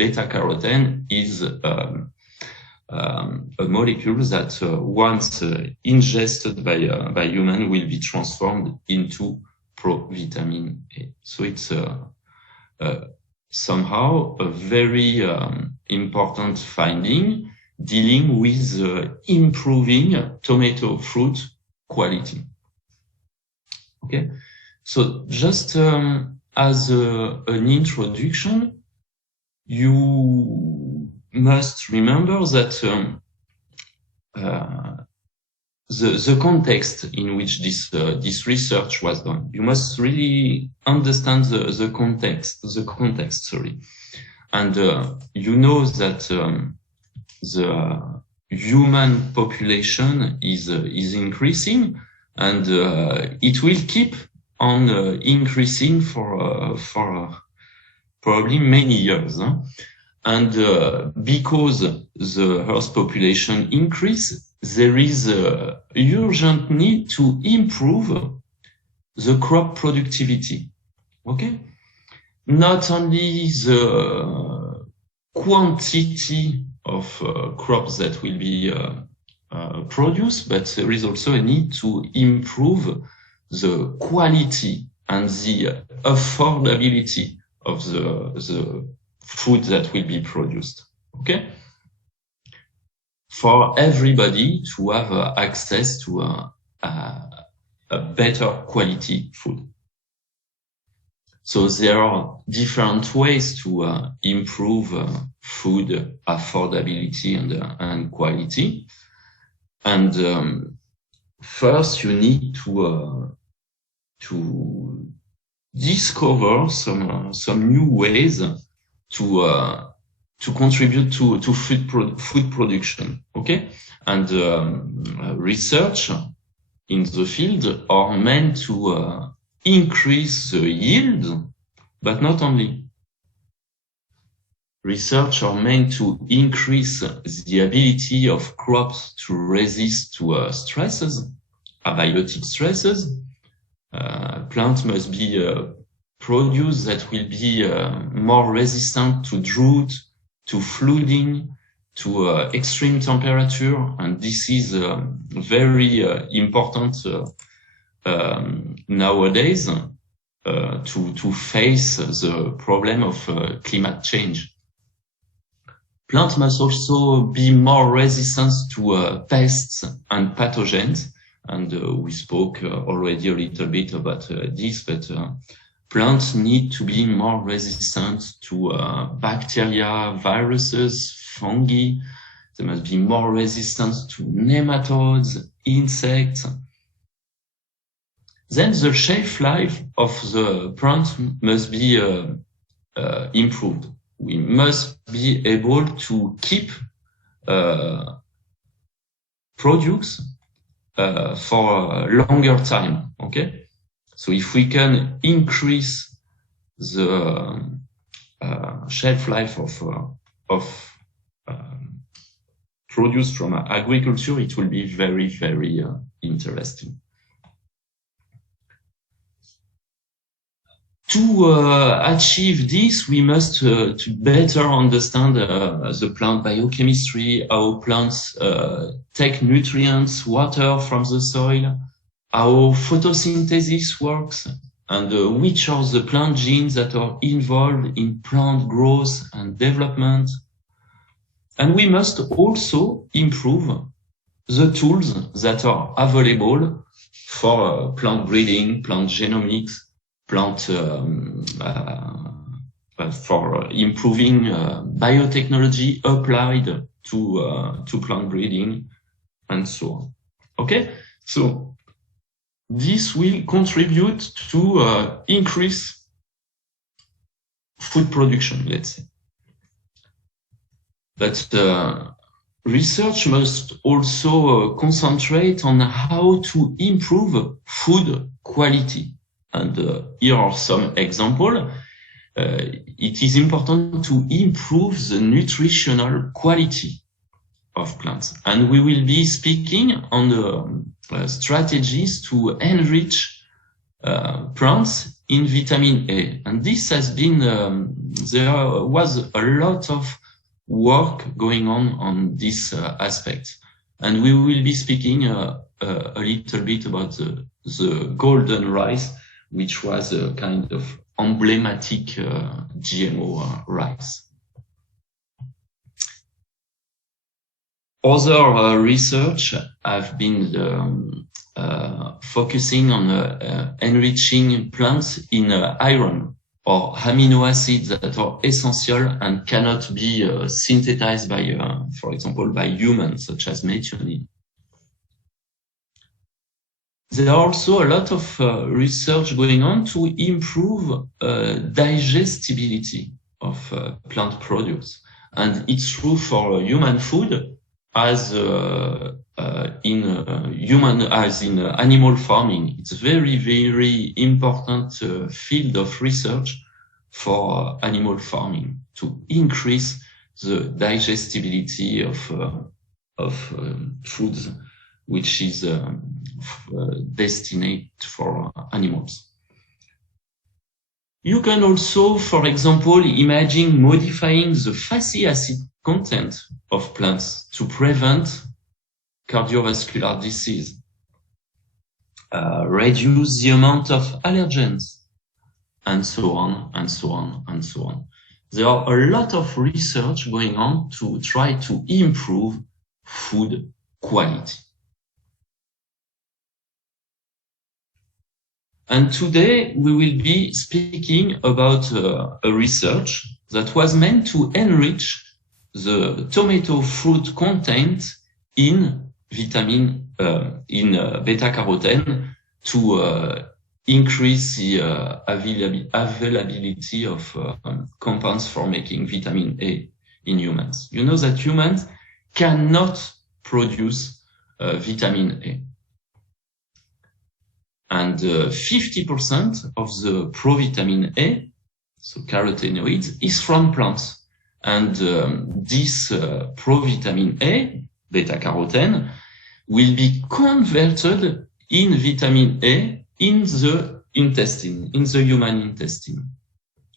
beta-carotene is a molecule that once ingested by human will be transformed into provitamin A. So it's somehow a very important finding dealing with improving tomato fruit quality. Okay, so just as an introduction, you must remember that the context in which this research was done. You must really understand the context. Sorry, and you know that the human population is increasing, and it will keep on increasing for probably many years. Huh? And because the Earth population increase, there is a urgent need to improve the crop productivity. Okay, not only the quantity of crops that will be produced, but there is also a need to improve the quality and the affordability of the food that will be produced. Okay, for everybody to have access to a better quality food. So there are different ways to improve food affordability and quality. And first, you need to discover some new ways to contribute to food production. Okay, and research in the field are meant to increase the yield, but not only. Research are meant to increase the ability of crops to resist to stresses, abiotic stresses. Plants must be produce that will be more resistant to drought, to flooding, to extreme temperature, and this is very important nowadays to face the problem of climate change. Plants must also be more resistant to pests and pathogens, and we spoke already a little bit about this, but plants need to be more resistant to bacteria, viruses, fungi. They must be more resistant to nematodes, insects. Then the shelf life of the plant must be improved. We must be able to keep produce for a longer time. Okay, so if we can increase the shelf life of produce from agriculture, it will be very, very interesting. To achieve this, we must to better understand the plant biochemistry, how plants take nutrients, water from the soil, how photosynthesis works, and which are the plant genes that are involved in plant growth and development. And we must also improve the tools that are available for plant breeding, plant genomics, plant for improving biotechnology applied to plant breeding and so on. Okay, so this will contribute to increase food production, let's say. But research must also concentrate on how to improve food quality. And here are some examples. It is important to improve the nutritional quality of plants. And we will be speaking on the strategies to enrich plants in vitamin A. And this has been, there was a lot of work going on this aspect. And we will be speaking a little bit about the golden rice, which was a kind of emblematic GMO rice. Other research have been focusing on enriching plants in iron or amino acids that are essential and cannot be synthesized by, for example, by humans, such as methionine. There are also a lot of research going on to improve digestibility of plant products. And it's true for human food as in animal farming. It's a very, very important field of research for animal farming to increase the digestibility of foods which is destined for animals. You can also, for example, imagine modifying the fatty acid content of plants to prevent cardiovascular disease, reduce the amount of allergens, and so on, and so on, and so on. There are a lot of research going on to try to improve food quality. And today we will be speaking about a research that was meant to enrich the tomato fruit content in vitamin, in beta-carotene to increase the availability of compounds for making vitamin A in humans. You know that humans cannot produce vitamin A. And 50% of the provitamin A, so carotenoids, is from plants. And this provitamin A, beta-carotene, will be converted in vitamin A in the intestine, in the human intestine.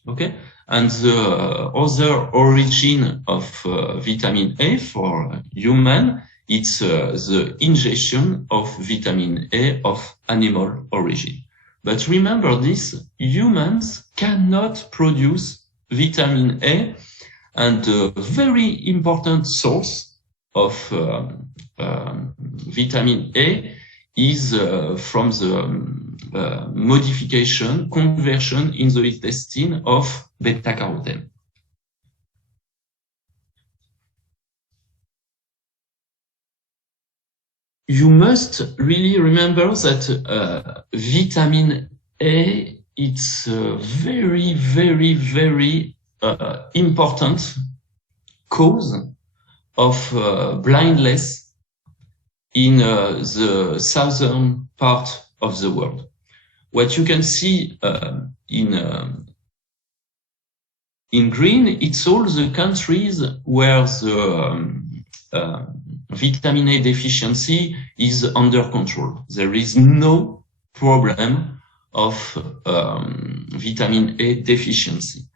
Okay? And the other origin of vitamin A for human, it's the ingestion of vitamin A of animal origin. But remember this, humans cannot produce vitamin A, and a very important source of vitamin A is from the modification, conversion in the intestine of beta-carotene. You must really remember that vitamin A, it's a very, very, very important cause of blindness in the southern part of the world. What you can see in green, it's all the countries where the vitamin A deficiency is under control. There is no problem of vitamin A deficiency.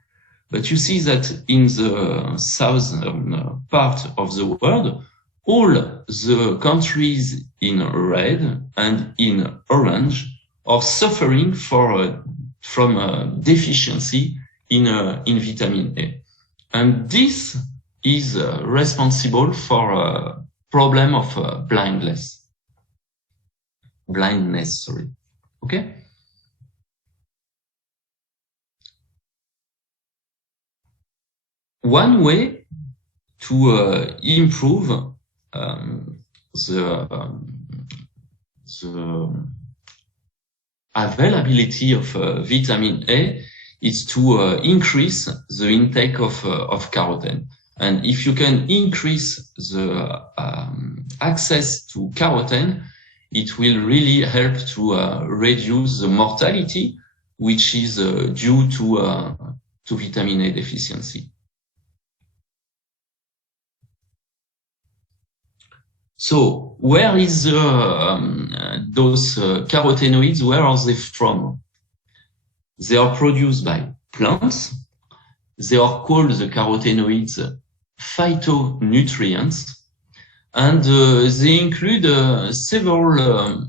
But you see that in the southern part of the world, all the countries in red and in orange are suffering from a deficiency in vitamin A. And this is responsible for a problem of blindness, sorry. Okay? One way to improve the availability of vitamin A is to increase the intake of carotene. And if you can increase the access to carotene, it will really help to reduce the mortality, which is due to vitamin A deficiency. So where is those carotenoids? Where are they from? They are produced by plants. They are called the carotenoids phytonutrients, and they include several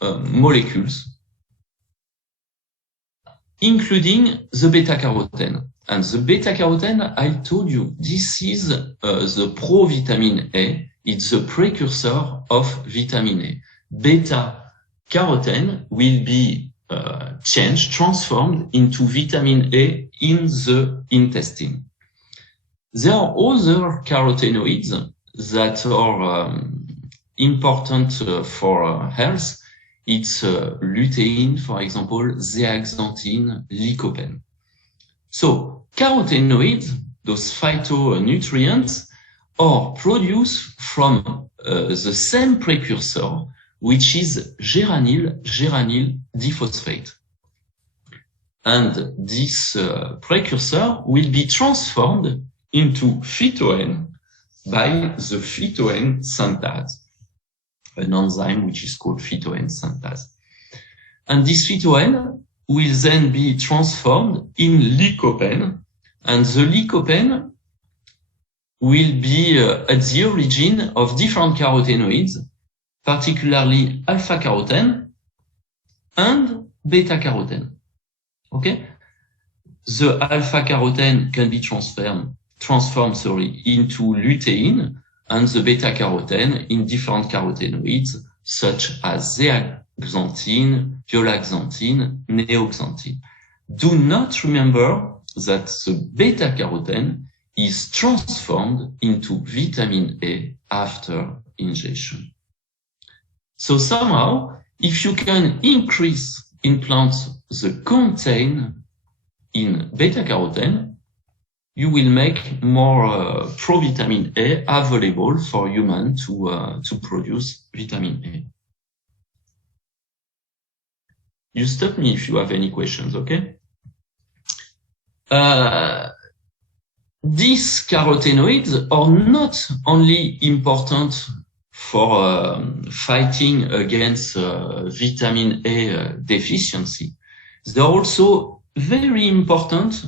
molecules, including the beta-carotene. And the beta-carotene, I told you, this is the provitamin A. It's the precursor of vitamin A. Beta-carotene will be transformed into vitamin A in the intestine. There are other carotenoids that are important for health. It's lutein, for example, zeaxanthine, lycopene. So carotenoids, those phytonutrients, are produced from the same precursor, which is geranyl diphosphate. And this precursor will be transformed into phytoene by the phytoene synthase, an enzyme which is called phytoene synthase. And this phytoene will then be transformed in lycopene, and the lycopene will be at the origin of different carotenoids, particularly alpha-carotene and beta-carotene. Okay? The alpha-carotene can be transformed into lutein, and the beta-carotene in different carotenoids, such as zeaxanthine, violaxanthine, neoxanthine. Do not remember that the beta-carotene is transformed into vitamin A after ingestion. So somehow, if you can increase in plants the content in beta-carotene, you will make more provitamin A available for humans to produce vitamin A. You stop me if you have any questions, okay? These carotenoids are not only important for fighting against vitamin A deficiency. They are also very important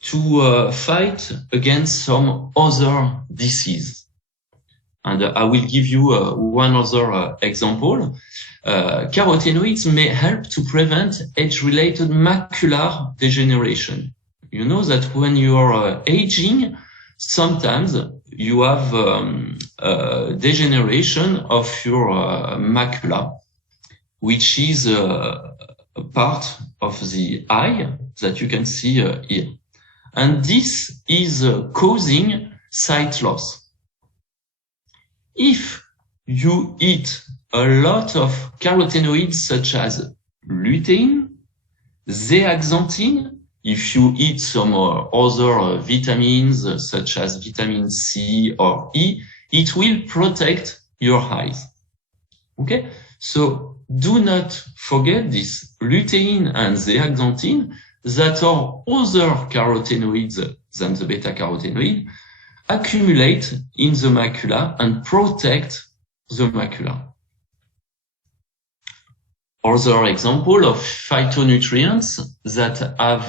to fight against some other disease. And I will give you one other example. Carotenoids may help to prevent age-related macular degeneration. You know that when you are aging, sometimes you have degeneration of your macula, which is a part of the eye that you can see here. And this is causing sight loss. If you eat a lot of carotenoids such as lutein, zeaxanthine, if you eat some other vitamins such as vitamin C or E, it will protect your eyes. Okay? So do not forget this lutein and zeaxanthine that are other carotenoids than the beta-carotenoid accumulate in the macula and protect the macula. Other example of phytonutrients that have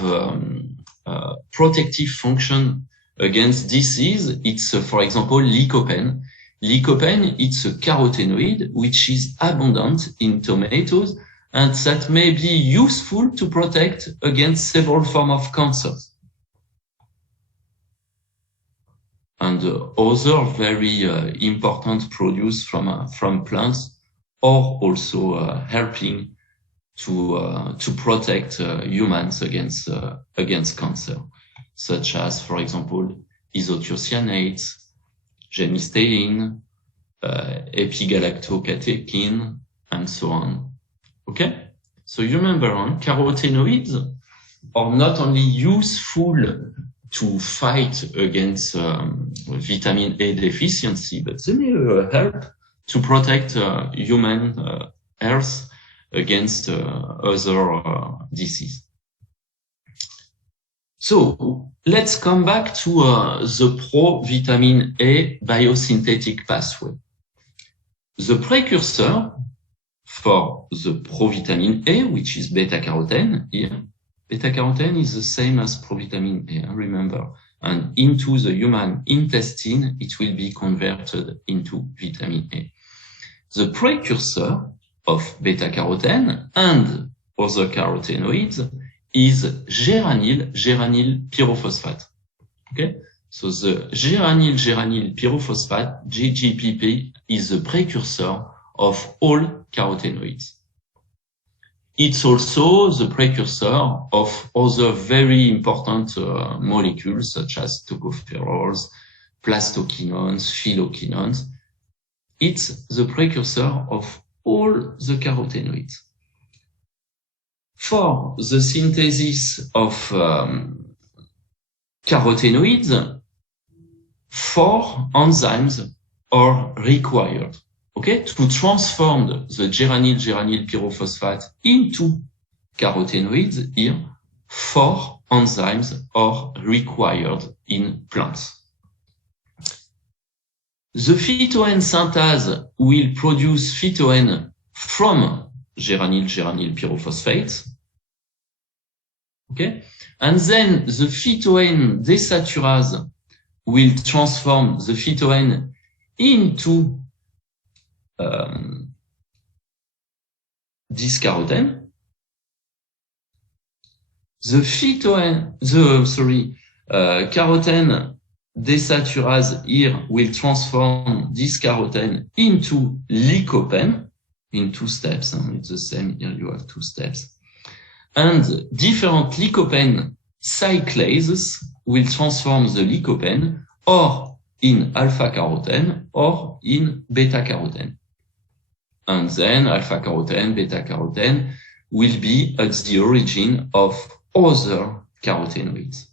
protective function against disease, it's for example lycopene. Lycopene, it's a carotenoid which is abundant in tomatoes and that may be useful to protect against several forms of cancers. And other very important produce from plants are also helping to protect humans against cancer, such as, for example, isothiocyanates, genistein, epigalactocatechin, and so on. Okay? So you remember, carotenoids are not only useful to fight against vitamin A deficiency, but they may help to protect human health against other disease. So let's come back to the provitamin A biosynthetic pathway. The precursor for the provitamin A, which is beta-carotene here, Beta-carotene is the same as provitamin A, remember. And into the human intestine, it will be converted into vitamin A. The precursor of beta-carotene and other carotenoids is geranyl pyrophosphate. Okay? So the geranyl pyrophosphate, GGPP, is the precursor of all carotenoids. It's also the precursor of other very important molecules such as tocopherols, plastoquinones, phylloquinones. It's the precursor of all the carotenoids. For the synthesis of carotenoids, 4 enzymes are required. Okay, to transform the geranyl pyrophosphate into carotenoids, here 4 enzymes are required in plants. The phytoene synthase will produce phytoene from geranyl pyrophosphate. Okay, and then the phytoene desaturase will transform the phytoene into this carotene. Carotene desaturase here will transform this carotene into lycopene in 2 steps. It's the same here, you have 2 steps. And different lycopene cyclases will transform the lycopene or in alpha-carotene or in beta-carotene. And then alpha-carotene, beta-carotene will be at the origin of other carotenoids.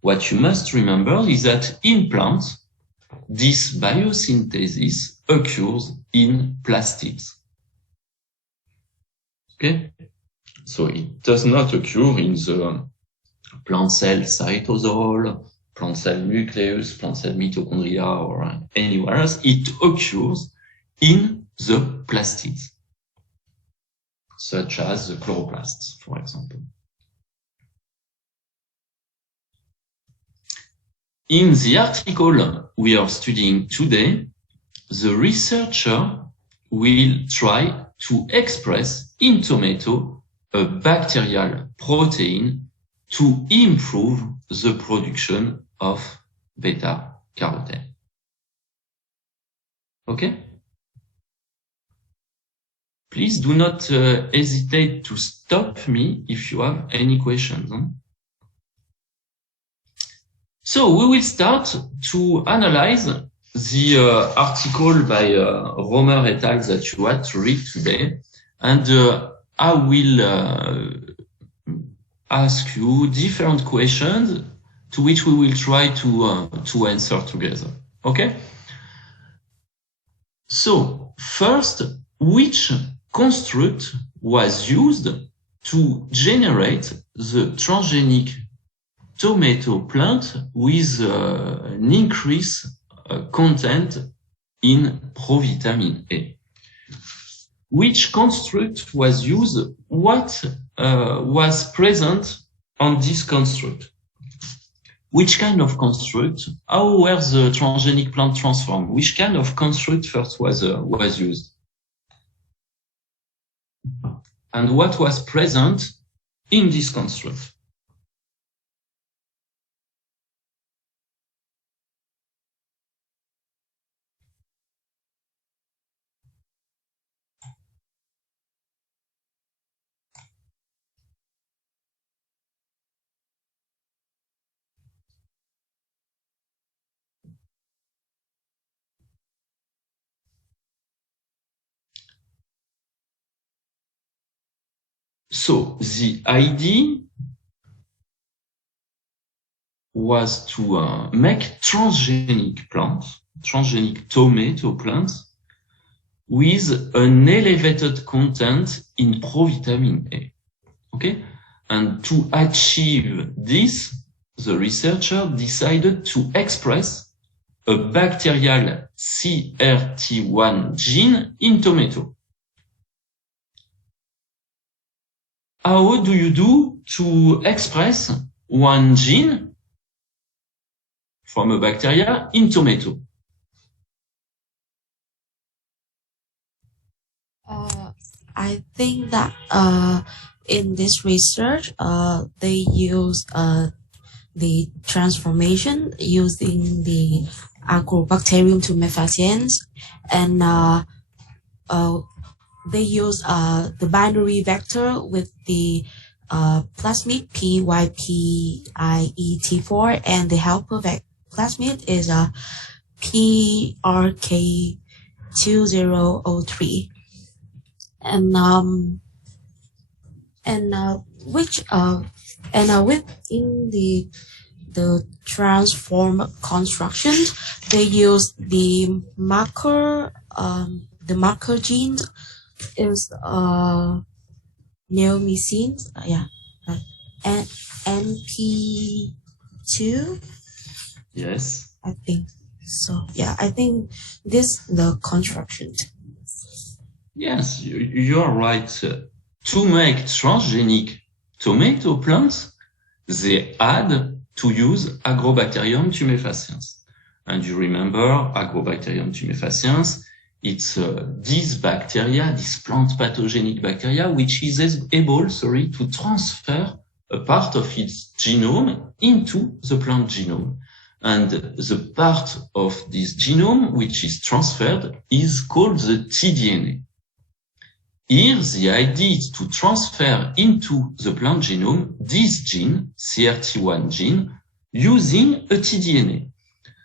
What you must remember is that in plants, this biosynthesis occurs in plastids. Okay? So it does not occur in the plant cell cytosol, plant cell nucleus, plant cell mitochondria, or anywhere else. It occurs in the plastids, such as the chloroplasts, for example. In the article we are studying today, the researcher will try to express in tomato a bacterial protein to improve the production of beta-carotene. Okay? Please do not hesitate to stop me if you have any questions. So we will start to analyze the article by Romer et al. That you had to read today, and I will ask you different questions to which we will try to answer together. Okay? So first, which construct was used to generate the transgenic tomato plant with an increase content in provitamin A? Which construct was used? What was present on this construct? Which kind of construct? How were the transgenic plant transformed? Which kind of construct first was used? And what was present in this construct? So the idea was to make transgenic plants, transgenic tomato plants, with an elevated content in provitamin A. Okay? And to achieve this, the researcher decided to express a bacterial CRT1 gene in tomato. how do you do to express one gene from a bacteria in tomato? I think that in this research, they use the transformation using the Agrobacterium tumefaciens, and they use the binary vector with the plasmid PYPIET4, and the helper plasmid is PRK2003. And within the transform construction, they use the marker gene is neomycin, NP2. Yes. I think so. Yeah, I think this the construction. Yes, you're right. To make transgenic tomato plants, they had to use Agrobacterium tumefaciens. And you remember Agrobacterium tumefaciens, it's this bacteria, this plant pathogenic bacteria, which is able, to transfer a part of its genome into the plant genome. And the part of this genome which is transferred is called the tDNA. Here, the idea is to transfer into the plant genome this gene, CRT1 gene, using a tDNA.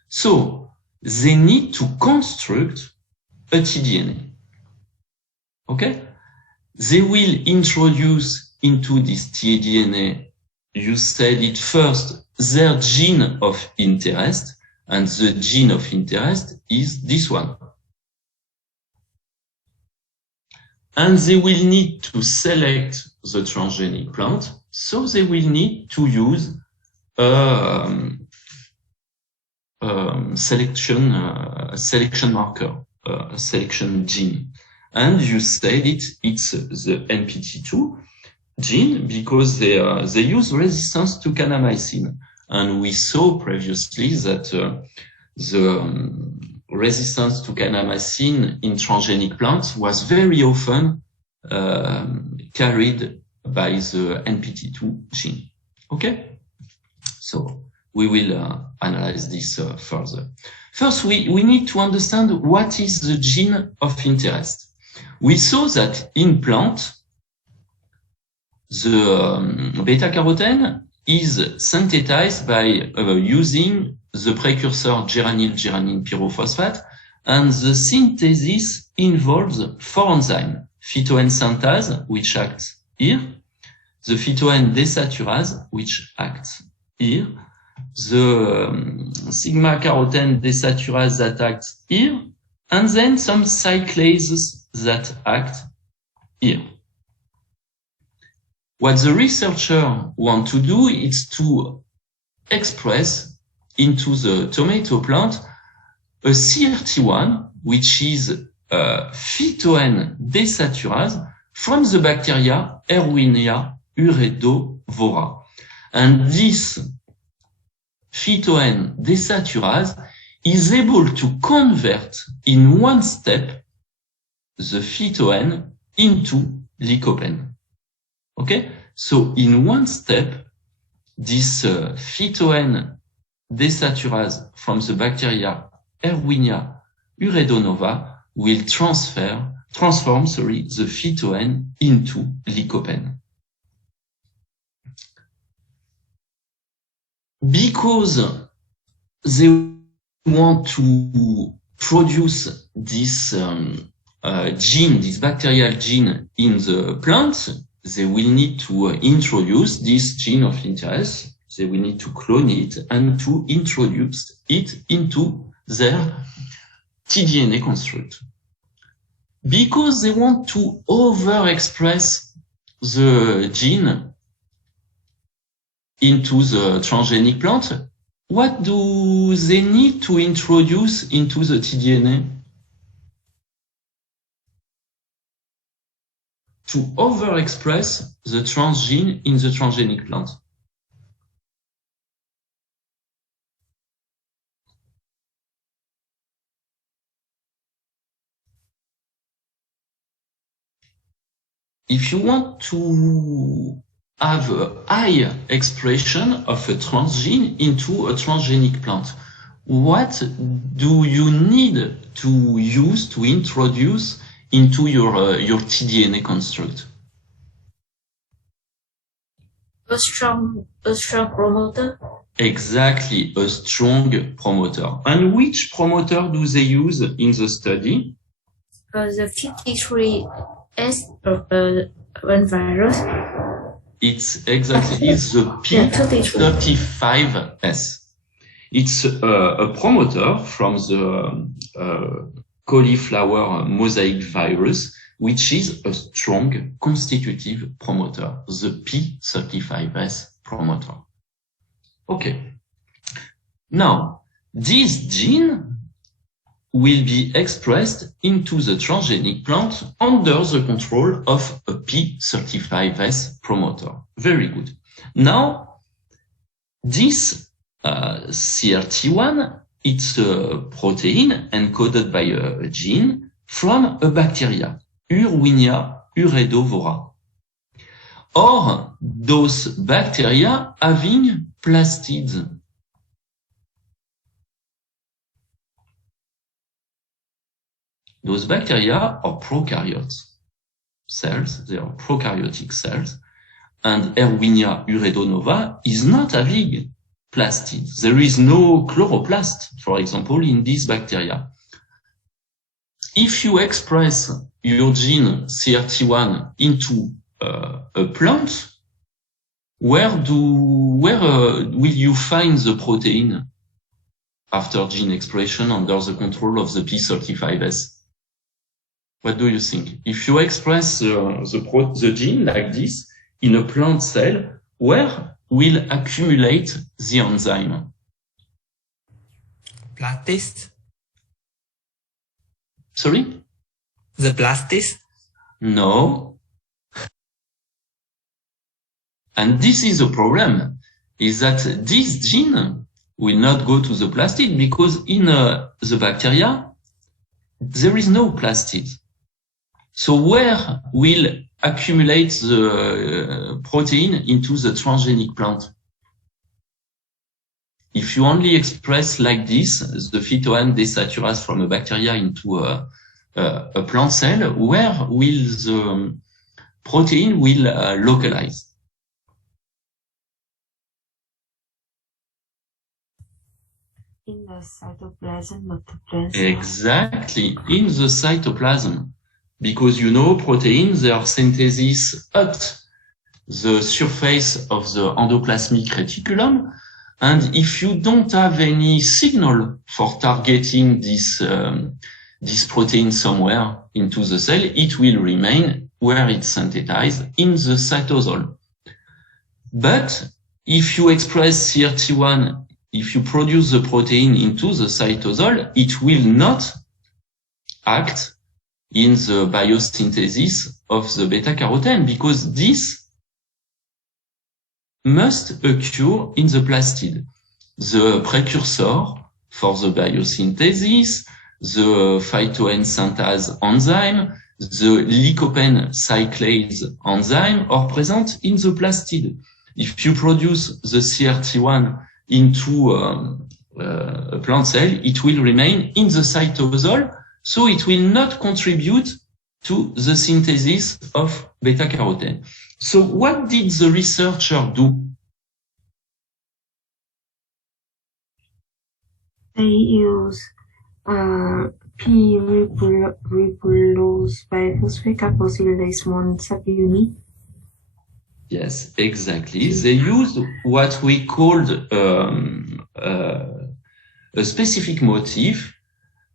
So, they need to construct a tDNA. Okay? They will introduce into this tDNA, you said it first, their gene of interest, and the gene of interest is this one. And they will need to select the transgenic plant, so they will need to use selection marker, selection gene. And you said it's the NPT2 gene because they use resistance to kanamycin. And we saw previously that the resistance to kanamycin in transgenic plants was very often carried by the NPT2 gene. Okay? So we will analyze this further. First, we need to understand what is the gene of interest. We saw that in plant, the beta-carotene is synthesized by using the precursor geranyl pyrophosphate, and the synthesis involves 4 enzymes: phytoN synthase, which acts here, the phytoN desaturase, which acts here, the sigma carotene desaturase that acts here, and then some cyclases that act here. What the researcher want to do is to express into the tomato plant a CRT1, which is phytoN desaturase from the bacteria Erwinia uredovora. And this phytoN desaturase is able to convert in one step the phytoN into lycopene. Okay? So in one step, this phytoN desaturase from the bacteria Erwinia uredonova will transform the phytoN into lycopene. Because they want to produce this gene, this bacterial gene in the plant, they will need to introduce this gene of interest. They will need to clone it and to introduce it into their tDNA construct. Because they want to overexpress the gene into the transgenic plant, what do they need to introduce into the tDNA? to overexpress the transgene in the transgenic plant. If you want to have a high expression of a transgene into a transgenic plant, what do you need to use to introduce into your tDNA construct? A strong promoter. Exactly, a strong promoter. And which promoter do they use in the study? The 53S one virus. It's exactly the P35S. It's a promoter from the cauliflower mosaic virus, which is a strong constitutive promoter, the P35S promoter. Okay. Now, this gene will be expressed into the transgenic plant under the control of a P35S promoter. Very good. Now, this CRT1, it's a protein encoded by a gene from a bacteria, Urwinia uredovora. Or those bacteria having plastids. Those bacteria are prokaryote cells, they are prokaryotic cells, and Erwinia uredonova is not having plastids. There is no chloroplast, for example, in these bacteria. If you express your gene CRT1 into a plant, where will you find the protein after gene expression under the control of the P35S? What do you think? If you express the gene like this in a plant cell, where will accumulate the enzyme? Blastist? Sorry? The blastist? No. And this is a problem, is that this gene will not go to the plastid because in the bacteria, there is no plastid. So where will accumulate the protein into the transgenic plant? If you only express like this, the phytoan desaturase from a bacteria into a plant cell, where will the protein will localize? In the cytoplasm of the plant. Exactly, in the cytoplasm. Because you know proteins, they are synthesis at the surface of the endoplasmic reticulum. And if you don't have any signal for targeting this protein somewhere into the cell, it will remain where it's synthesized in the cytosol. But if you express CRT1, if you produce the protein into the cytosol, it will not act in the biosynthesis of the beta-carotene, because this must occur in the plastid. The precursor for the biosynthesis, the phytoen synthase enzyme, the lycopene cyclase enzyme are present in the plastid. If you produce the CRT1 into a plant cell, it will remain in the cytosol, so it will not contribute to the synthesis of beta-carotene. So what did the researcher do? They use P-ribulose biphosphate carboxylase 1 subunit. Yes, exactly. They used what we called a specific motif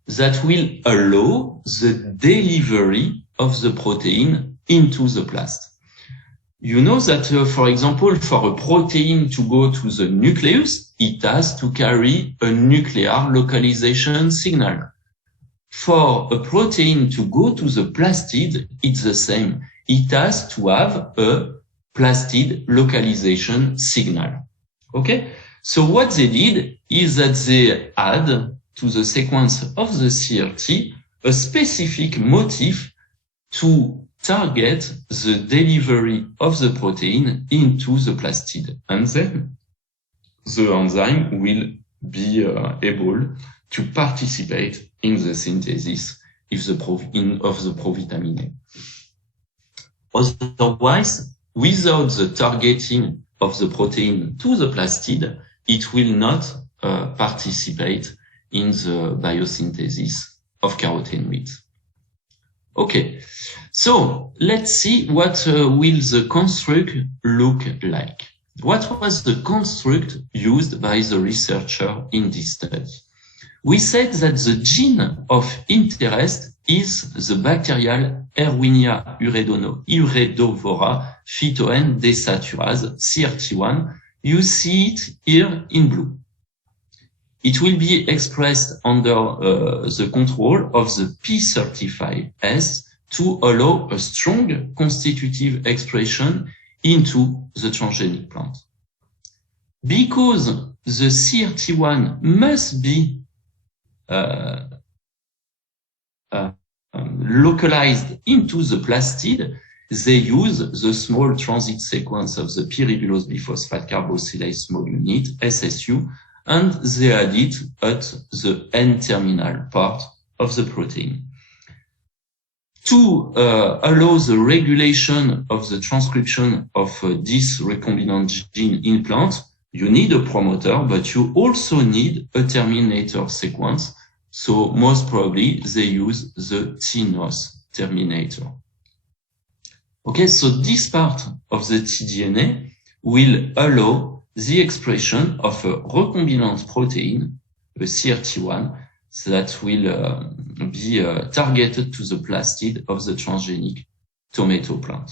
that will allow the delivery of the protein into the plast. You know that, for example, for a protein to go to the nucleus, it has to carry a nuclear localization signal. For a protein to go to the plastid, it's the same. it has to have a plastid localization signal. Okay? So what they did is that they add to the sequence of the CRT a specific motif to target the delivery of the protein into the plastid. And then the enzyme will be able to participate in the synthesis of the provitamin A. Otherwise, without the targeting of the protein to the plastid, it will not participate in the biosynthesis of carotenoids. Okay, so let's see what will the construct look like. What was the construct used by the researcher in this study? We said that the gene of interest is the bacterial Erwinia uredovora phytoen desaturase, CRT1. You see it here in blue. It will be expressed under the control of the P35S to allow a strong constitutive expression into the transgenic plant. Because the CRT1 must be localized into the plastid, they use the small transit sequence of the pyrrolose biphosphate carboxylase small unit, SSU, and they add it at the N-terminal part of the protein. To allow the regulation of the transcription of this recombinant gene in plant, you need a promoter, but you also need a terminator sequence. So most probably they use the TNOS terminator. Okay, so this part of the tDNA will allow the expression of a recombinant protein, a CRT1, that will be targeted to the plastid of the transgenic tomato plant.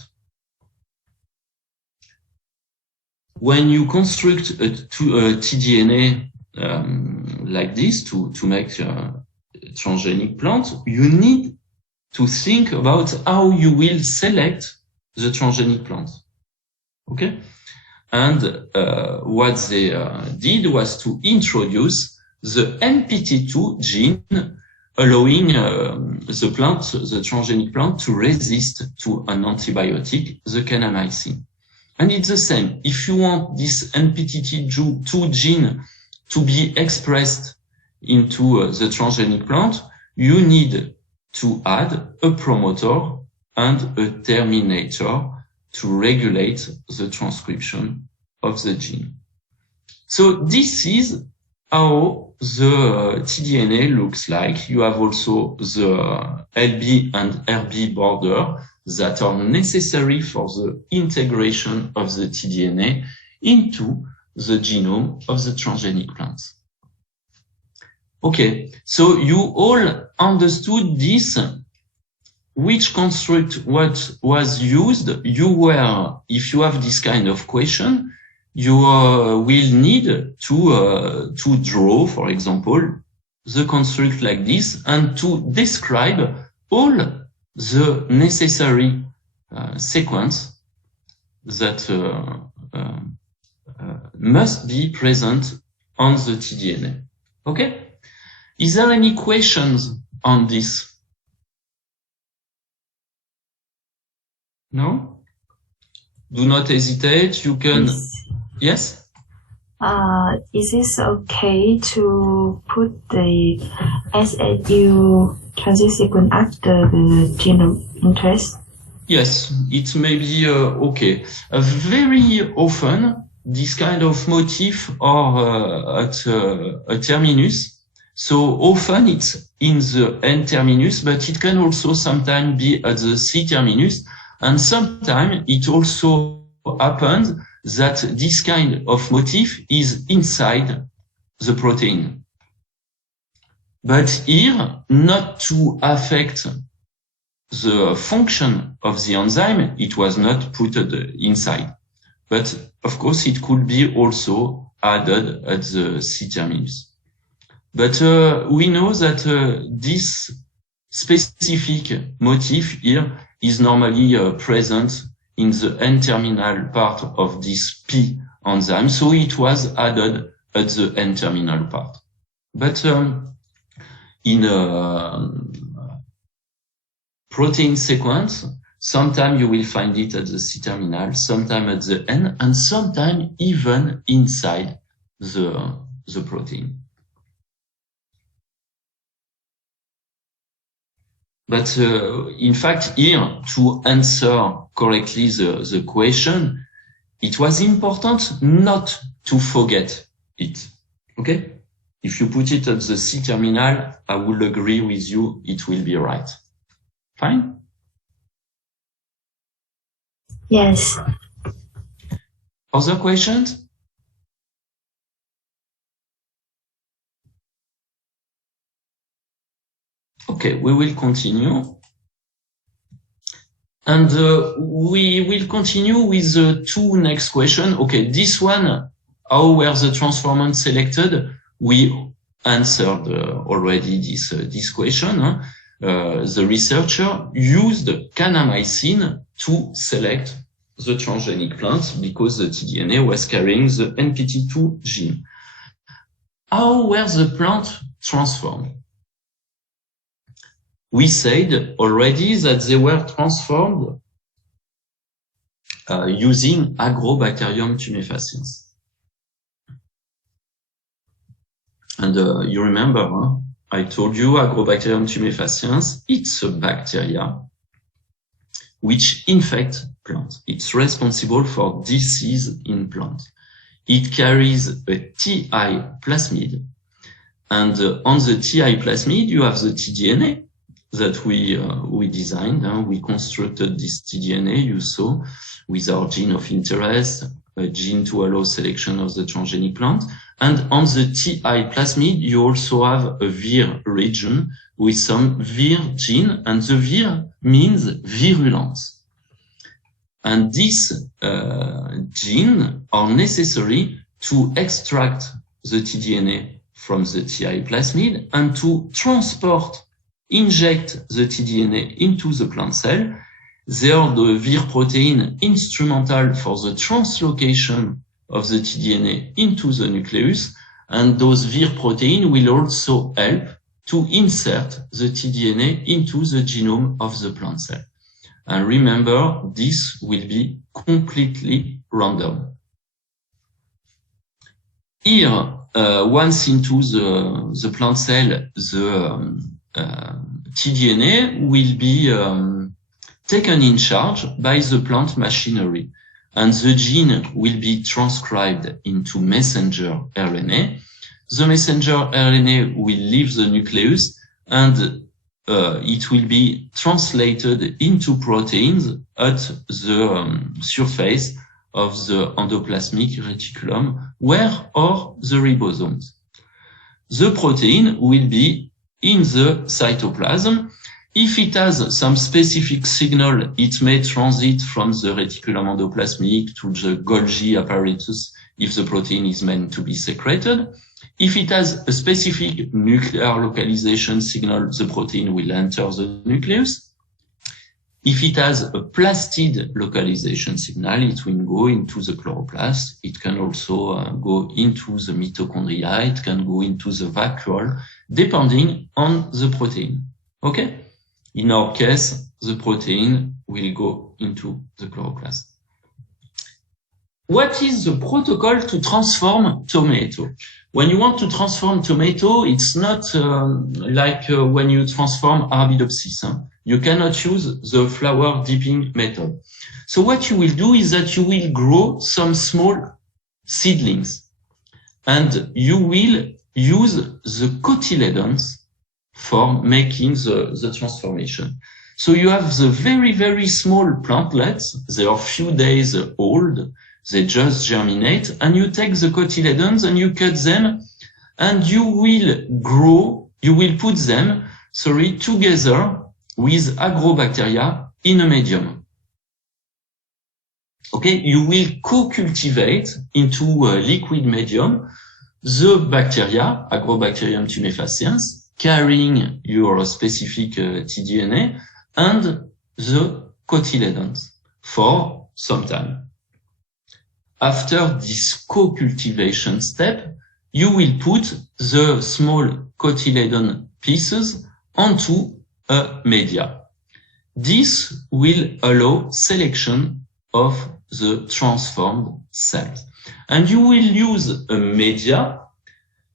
When you construct a tDNA like this to make a transgenic plant, you need to think about how you will select the transgenic plant. Okay? And what they did was to introduce the NPT2 gene, allowing the plant, the transgenic plant, to resist to an antibiotic, the kanamycin. And it's the same. If you want this NPT2 gene to be expressed into the transgenic plant, you need to add a promoter and a terminator to regulate the transcription of the gene. So this is how the tDNA looks like. You have also the LB and RB border that are necessary for the integration of the tDNA into the genome of the transgenic plants. Okay, so you all understood this. Which construct what was used? You were, if you have this kind of question, you will need to draw, for example, the construct like this and to describe all the necessary sequence that must be present on the tDNA. Okay? Is there any questions on this? No? Do not hesitate. You can. Yes? Is it okay to put the SSU transit sequence after the gene of interest? Yes, it may be okay. Very often, this kind of motif are at a terminus. So often it's in the N terminus, but it can also sometimes be at the C terminus. And sometimes it also happens that this kind of motif is inside the protein. But here, not to affect the function of the enzyme, it was not put inside. But of course, it could be also added at the C terminus. But we know that this specific motif here is normally present in the N-terminal part of this P enzyme, so it was added at the N-terminal part. But in a protein sequence, sometimes you will find it at the C-terminal, sometimes at the N, and sometimes even inside the protein. But in fact, here, to answer correctly the question, it was important not to forget it. Okay? If you put it at the C-terminal, I will agree with you, it will be right. Fine? Yes. Other questions? Okay, we will continue. And we will continue with the two next questions. Okay, this one, how were the transformants selected? We answered already this question. Huh? The researcher used kanamycin to select the transgenic plant because the tDNA was carrying the NPT2 gene. How were the plants transformed? We said already that they were transformed using Agrobacterium tumefaciens. And you remember, huh? I told you Agrobacterium tumefaciens, it's a bacteria which infect plants. It's responsible for disease in plants. It carries a TI plasmid. And on the TI plasmid, you have the tDNA that we designed. We constructed this tDNA, you saw, with our gene of interest, a gene to allow selection of the transgenic plant. And on the TI plasmid, you also have a Vir region with some Vir gene, and the Vir means virulence. And these genes are necessary to extract the tDNA from the TI plasmid and to inject the tDNA into the plant cell. They are the Vir protein instrumental for the translocation of the tDNA into the nucleus, and those Vir protein will also help to insert the tDNA into the genome of the plant cell. And remember, this will be completely random. Here, once into the plant cell, the tDNA will be taken in charge by the plant machinery, and the gene will be transcribed into messenger RNA. The messenger RNA will leave the nucleus, and it will be translated into proteins at the surface of the endoplasmic reticulum, where are the ribosomes. The protein will be in the cytoplasm. If it has some specific signal, it may transit from the reticulum endoplasmic to the Golgi apparatus if the protein is meant to be secreted. If it has a specific nuclear localization signal, the protein will enter the nucleus. If it has a plastid localization signal, it will go into the chloroplast. It can also go into the mitochondria. It can go into the vacuole, depending on the protein. Okay? In our case, the protein will go into the chloroplast. What is the protocol to transform tomato? When you want to transform tomato, it's not like when you transform Arabidopsis. Huh? You cannot use the flower dipping method. So what you will do is that you will grow some small seedlings, and you will use the cotyledons for making the transformation. So you have the very, very small plantlets. They are few days old. They just germinate, and you take the cotyledons and you cut them, and you will put them, together with agrobacteria in a medium. Okay, you will co-cultivate into a liquid medium the bacteria, Agrobacterium tumefaciens, carrying your specific tDNA and the cotyledons for some time. After this co-cultivation step, you will put the small cotyledon pieces onto a media. This will allow selection of the transformed cells. And you will use a media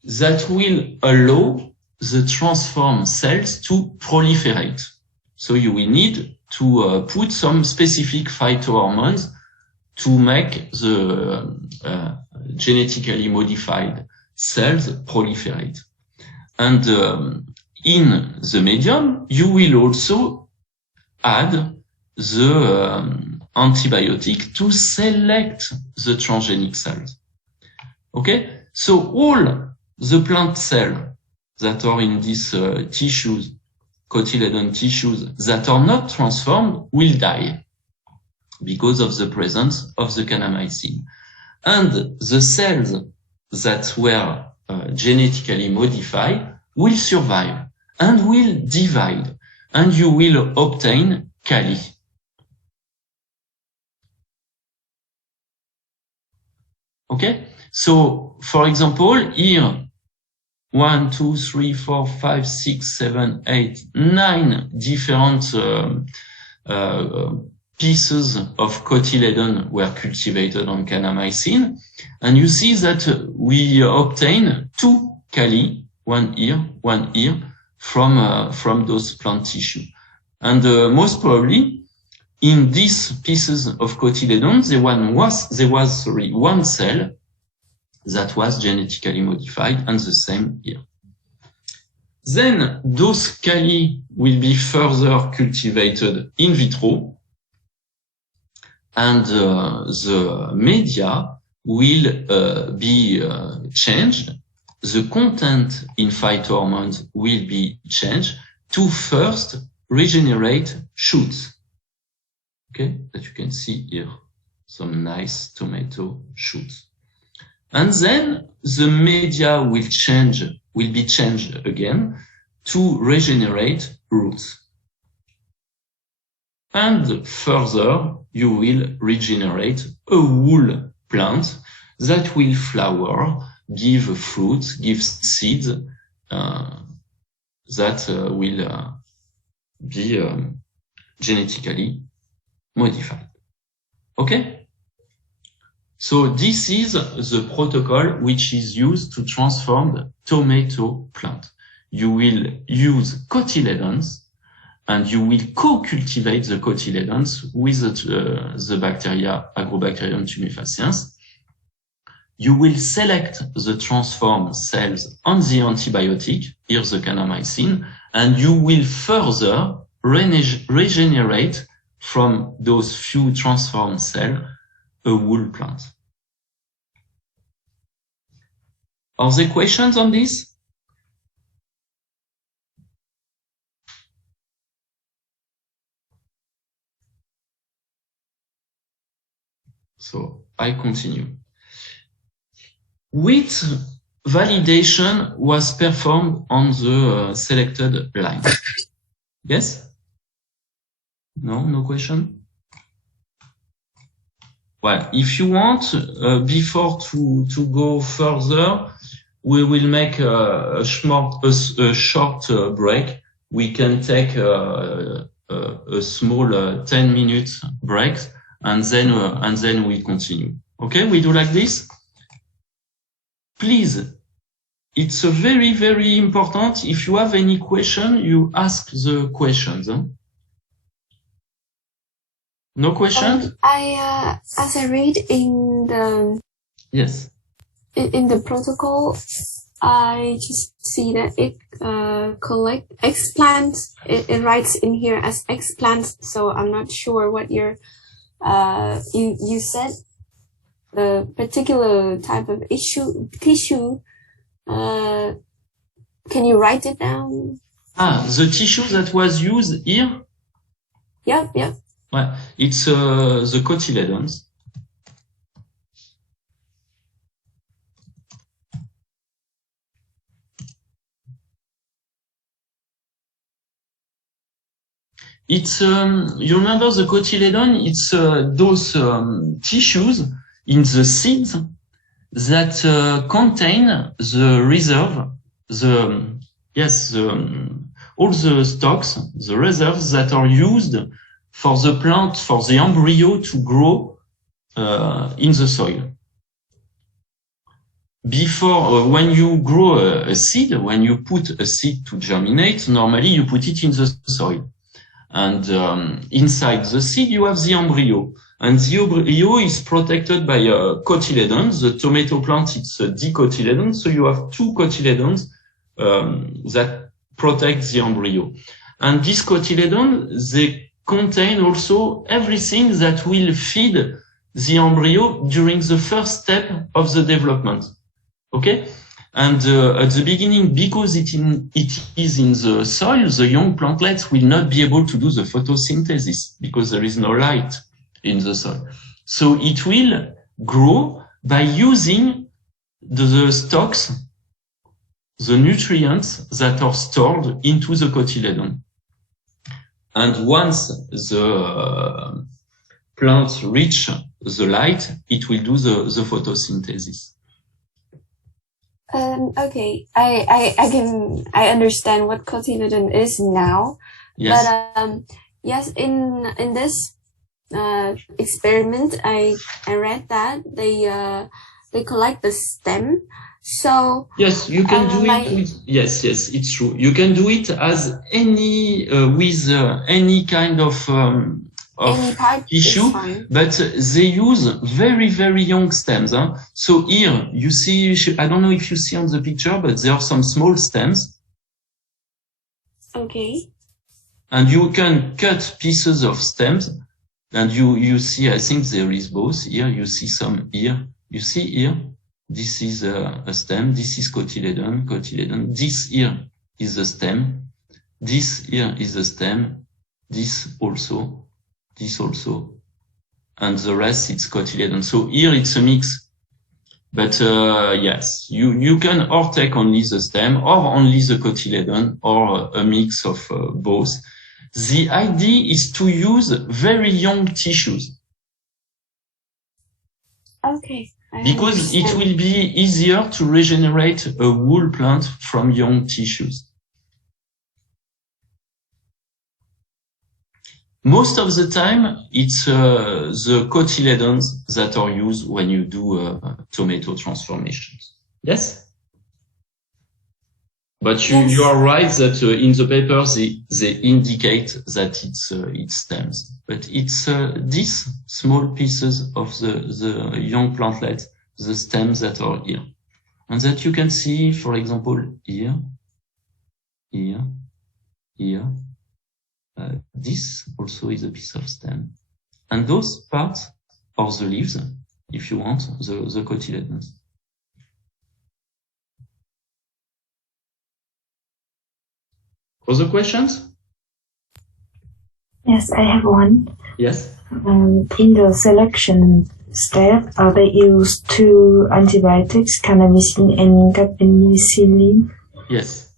that will allow the transformed cells to proliferate. So you will need to put some specific phytohormones to make the genetically modified cells proliferate. And in the medium, you will also add the antibiotic to select the transgenic cells. Okay? So all the plant cells that are in these tissues, cotyledon tissues, that are not transformed will die because of the presence of the kanamycin. And the cells that were genetically modified will survive and will divide, and you will obtain Kali. Okay? So, for example, here, 1, 2, 3, 4, 5, 6, 7, 8, 9 different pieces of cotyledon were cultivated on kanamycin. And you see that we obtain 2 Kali, one here, from those plant tissue. And most probably, in these pieces of cotyledon, there was one cell that was genetically modified, and the same here. Then those Kali will be further cultivated in vitro, and the media will be changed. The content in phytohormones will be changed to first regenerate shoots. Okay, that you can see here, some nice tomato shoots. And then the media will be changed again to regenerate roots. And further, you will regenerate a whole plant that will flower, give fruit, give seeds that will be genetically modified. Okay? So this is the protocol which is used to transform the tomato plant. You will use cotyledons, and you will co-cultivate the cotyledons with the bacteria Agrobacterium tumefaciens. You will select the transformed cells on the antibiotic, here the kanamycin, and you will further regenerate from those few transformed cells a whole plant. Are there questions on this? So I continue. Which validation was performed on the selected line? Yes? No? No question? Well, if you want, before to go further, we will make a short break. We can take a small 10-minute break, and then we continue. Okay, we do like this. Please, it's a very, very important. If you have any question, you ask the questions. Huh? No question? As I read in the yes in the protocol, I just see that it collect explants. It writes in here as explants, so I'm not sure what your you said the particular type of tissue. Can you write it down? The tissue that was used here? Yep. Well, it's the cotyledons. it's you remember the cotyledon? It's those tissues in the seeds that contain the reserve, all the stocks, the reserves that are used for the plant, for the embryo to grow in the soil. Before, when you grow a seed, when you put a seed to germinate, normally you put it in the soil. And inside the seed, you have the embryo. And the embryo is protected by cotyledons. The tomato plant, it's a dicotyledon. So you have two cotyledons that protect the embryo. And this cotyledon, they contain also everything that will feed the embryo during the first step of the development. Okay? And at the beginning, because it is in the soil, the young plantlets will not be able to do the photosynthesis because there is no light in the soil. So it will grow by using the stocks, the nutrients that are stored into the cotyledon. And once the plants reach the light, it will do the photosynthesis. Okay, I understand what cotyledon is now. Yes. But yes, in this experiment, I read that they collect the stem. So yes, you can do it with, yes, it's true. You can do it as any with any kind of any part tissue, but they use very, very young stems. Huh? So here you see, I don't know if you see on the picture, but there are some small stems. Okay. And you can cut pieces of stems, and you see, I think there is both. Here you see some here. You see here, this is a stem. This is cotyledon. This here is the stem. This here is the stem. This also. And the rest it's cotyledon. So here it's a mix. But yes, you can or take only the stem or only the cotyledon or a mix of both. The idea is to use very young tissues. Okay. Because it will be easier to regenerate a whole plant from young tissues. Most of the time, it's the cotyledons that are used when you do tomato transformations. Yes? But you are right that in the paper they indicate that it's stems. But it's these small pieces of the young plantlets, the stems that are here. And that you can see, for example, here. This also is a piece of stem. And those parts are the leaves, if you want, the cotyledons. Other questions? Yes, I have one. Yes. In the selection step, they use two antibiotics, kanamycin and carbapenicillin. Yes.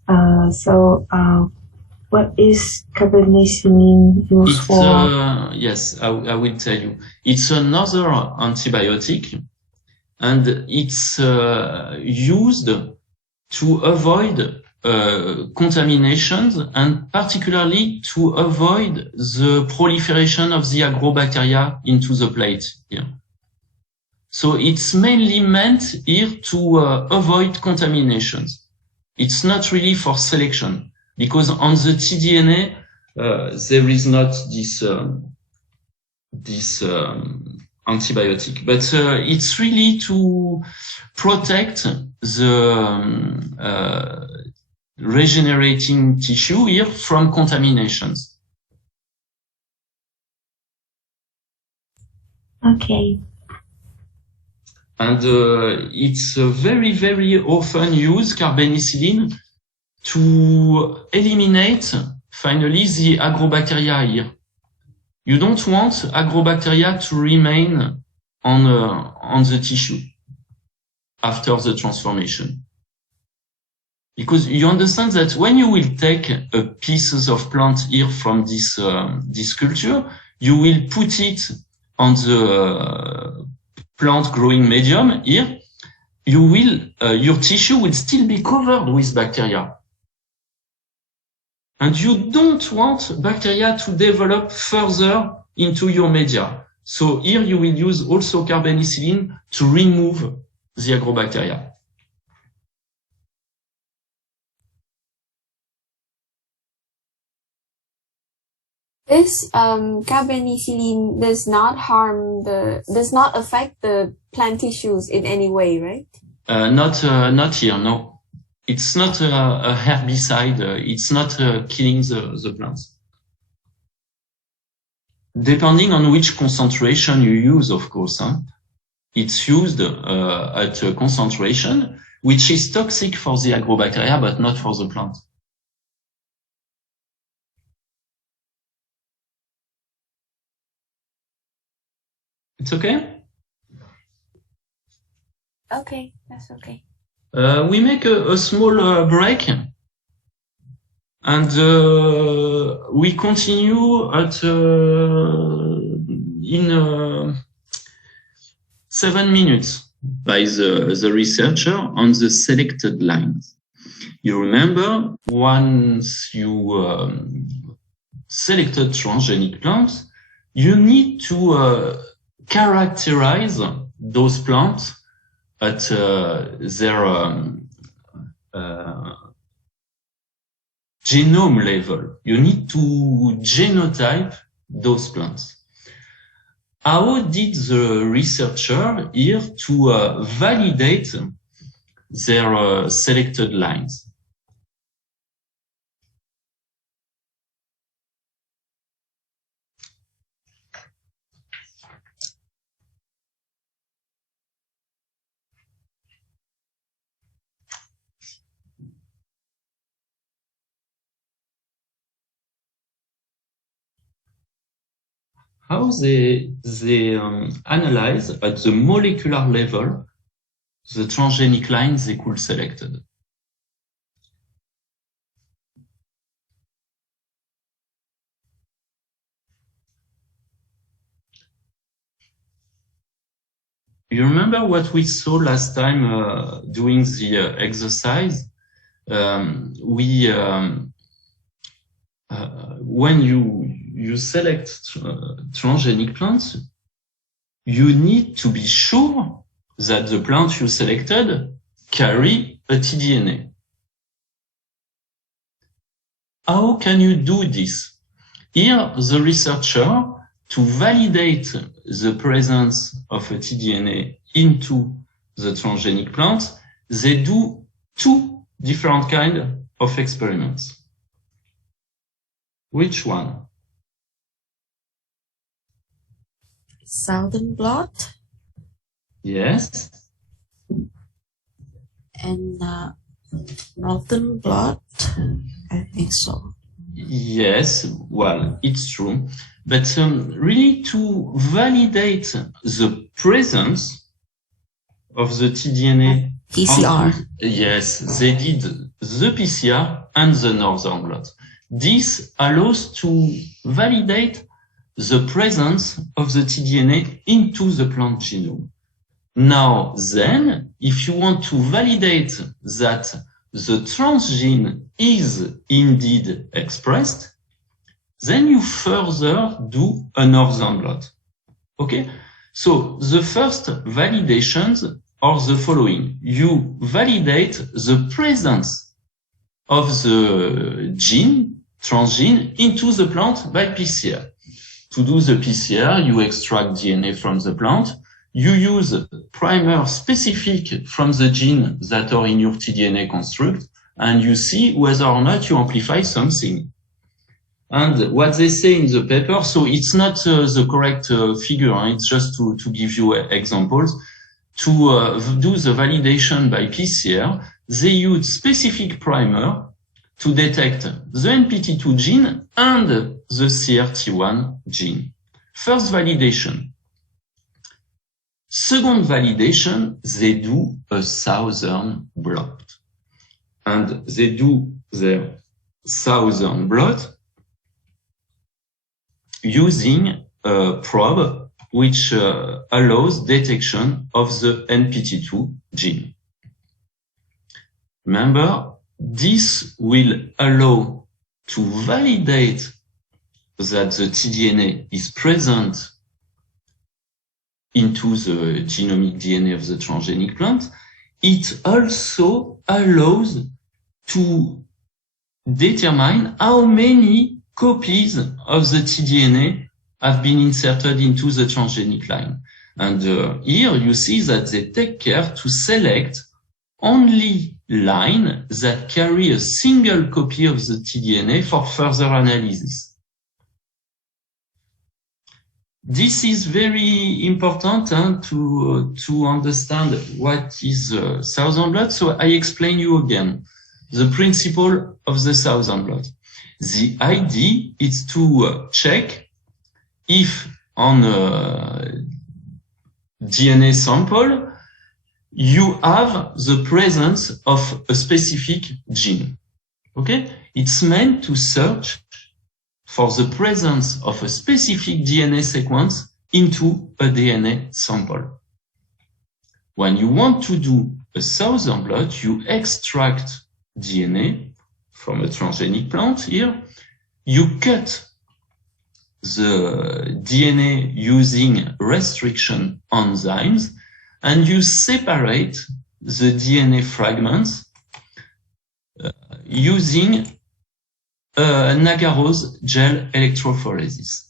What is carbapenicillin used for? Yes, I will tell you. It's another antibiotic, and it's used to avoid contaminations, and particularly to avoid the proliferation of the agrobacteria into the plate here. So it's mainly meant here to avoid contaminations. It's not really for selection, because on the tDNA there is not this antibiotic, but it's really to protect the regenerating tissue here from contaminations. Okay. And it's very, very often used, carbapenicillin, to eliminate finally the agrobacteria here. You don't want agrobacteria to remain on the tissue after the transformation. Because you understand that when you will take pieces of plant here from this culture, you will put it on the plant growing medium here, you will, your tissue will still be covered with bacteria. And you don't want bacteria to develop further into your media. So here you will use also carbenicillin to remove the agrobacteria. This carbenicillin does not affect the plant tissues in any way, right? Not here, no. It's not a herbicide. It's not killing the plants. Depending on which concentration you use, of course, it's used at a concentration which is toxic for the agrobacteria, but not for the plant. It's okay? Okay, that's okay. We make a small break, and we continue at in 7 minutes by the researcher on the selected lines. You remember, once you selected transgenic plants, you need to characterize those plants at their genome level. You need to genotype those plants. How did the researcher here to validate their selected lines? How they analyze at the molecular level the transgenic lines they could selected. You remember what we saw last time doing the exercise? When you select transgenic plants, you need to be sure that the plants you selected carry a tDNA. How can you do this? Here, the researcher, to validate the presence of a tDNA into the transgenic plant, they do 2 different kinds of experiments. Which one? Southern blot. Yes. And northern blot. I think so. Yes, well, it's true. But really to validate the presence of the tDNA. PCR. Yes, they did the PCR and the northern blot. This allows to validate the presence of the tDNA into the plant genome. Now then, if you want to validate that the transgene is indeed expressed, then you further do a northern blot. Okay? So the first validations are the following. You validate the presence of the gene, transgene, into the plant by PCR. To do the PCR, you extract DNA from the plant. You use primer specific from the gene that are in your tDNA construct, and you see whether or not you amplify something. And what they say in the paper, so it's not the correct figure, it's just to give you examples. To do the validation by PCR, they use specific primer to detect the NPT2 gene and the CRT1 gene. First validation. Second validation, they do a southern blot. and they do their southern blot using a probe which allows detection of the NPT2 gene. Remember, this will allow to validate that the tDNA is present into the genomic DNA of the transgenic plant. It also allows to determine how many copies of the tDNA have been inserted into the transgenic line. And here you see that they take care to select only lines that carry a single copy of the tDNA for further analysis. This is very important to understand what is Southern blot. So I explain you again the principle of the Southern blot. The idea is to check if on a DNA sample you have the presence of a specific gene. Okay? It's meant to search for the presence of a specific DNA sequence into a DNA sample. When you want to do a Southern blot, you extract DNA from a transgenic plant here. You cut the DNA using restriction enzymes, and you separate the DNA fragments using an agarose gel electrophoresis.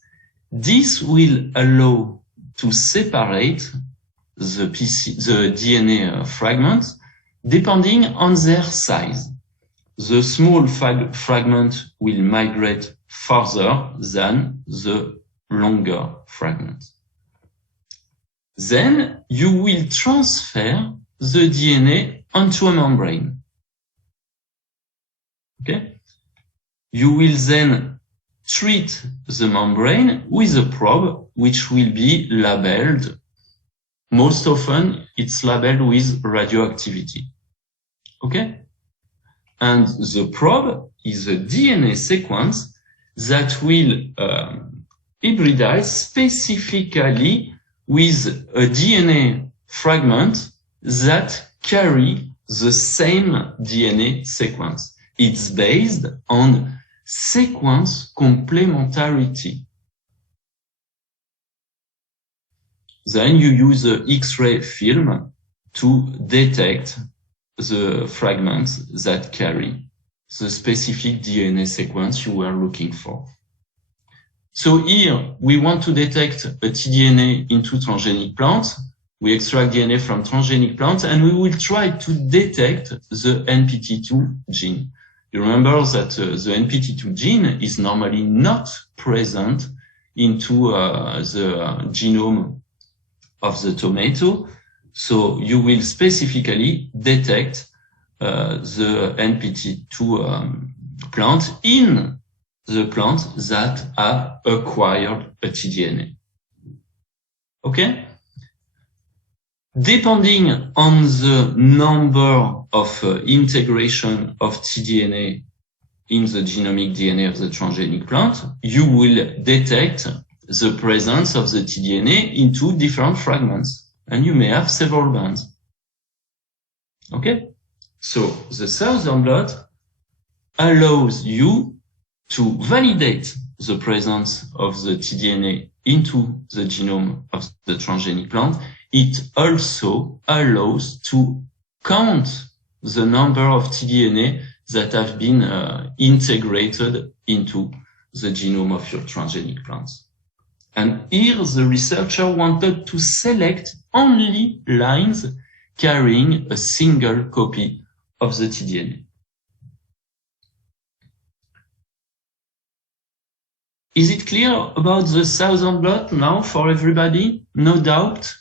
This will allow to separate the DNA fragments depending on their size. The small fragment will migrate further than the longer fragment. Then you will transfer the DNA onto a membrane. Okay? You will then treat the membrane with a probe which will be labeled. Most often it's labeled with radioactivity. Okay? And the probe is a DNA sequence that will hybridize specifically with a DNA fragment that carry the same DNA sequence. It's based on sequence complementarity. Then you use a X-ray film to detect the fragments that carry the specific DNA sequence you were looking for. So here we want to detect a tDNA into transgenic plants. We extract DNA from transgenic plants and we will try to detect the NPT2 gene. You remember that the NPT2 gene is normally not present into the genome of the tomato. So you will specifically detect the NPT2 plant in the plant that have acquired a tDNA. Okay? Depending on the number of integration of tDNA in the genomic DNA of the transgenic plant, you will detect the presence of the tDNA into different fragments, and you may have several bands. Okay? So the Southern blot allows you to validate the presence of the tDNA into the genome of the transgenic plant. It also allows to count the number of tDNA that have been integrated into the genome of your transgenic plants. And here the researcher wanted to select only lines carrying a single copy of the tDNA. Is it clear about the Southern blot now for everybody? No doubt?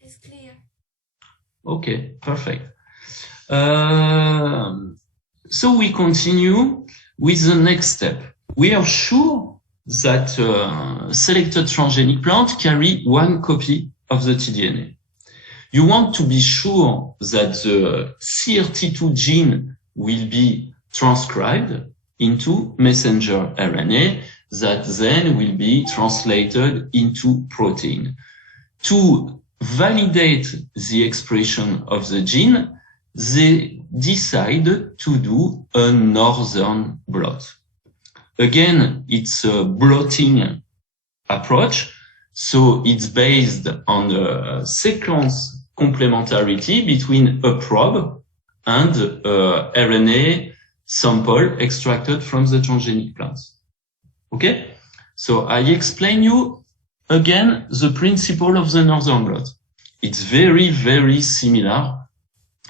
It's clear. Okay, perfect. So we continue with the next step. We are sure that selected transgenic plants carry one copy of the tDNA. You want to be sure that the CRT2 gene will be transcribed into messenger RNA that then will be translated into protein. To validate the expression of the gene, they decide to do a northern blot. Again, it's a blotting approach, so it's based on a sequence complementarity between a probe and RNA sample extracted from the transgenic plants. Okay? So I explain you again the principle of the northern blot. It's very, very similar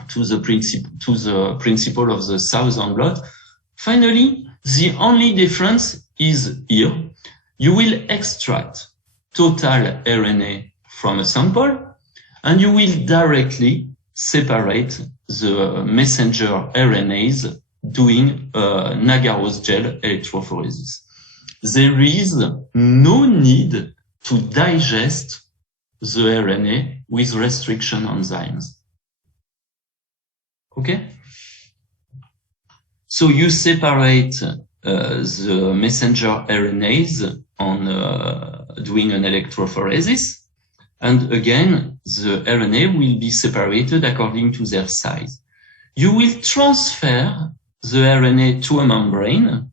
to the principle of the southern blot. Finally, the only difference is here. You will extract total RNA from a sample, and you will directly separate the messenger RNAs doing Nagarro's gel electrophoresis. There is no need to digest the RNA with restriction enzymes. Okay? So you separate the messenger RNAs on doing an electrophoresis, and again, the RNA will be separated according to their size. You will transfer the RNA to a membrane,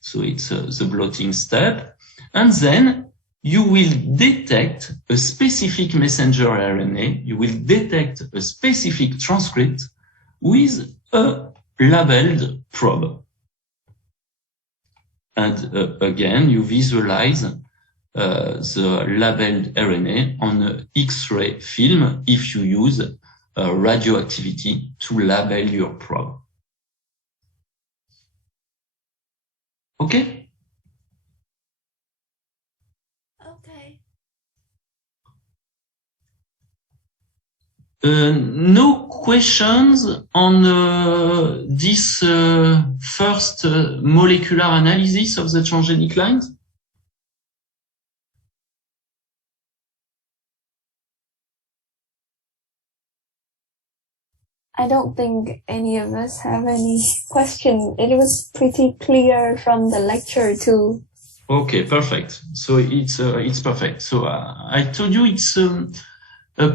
so it's the blotting step, and then you will detect a specific messenger RNA, you will detect a specific transcript with a labeled probe. And again, you visualize the labeled RNA on an X-ray film if you use radioactivity to label your probe. Okay? Okay. No questions on this first molecular analysis of the transgenic lines? I don't think any of us have any question. It was pretty clear from the lecture too. Okay, perfect. So it's perfect. So I told you it's a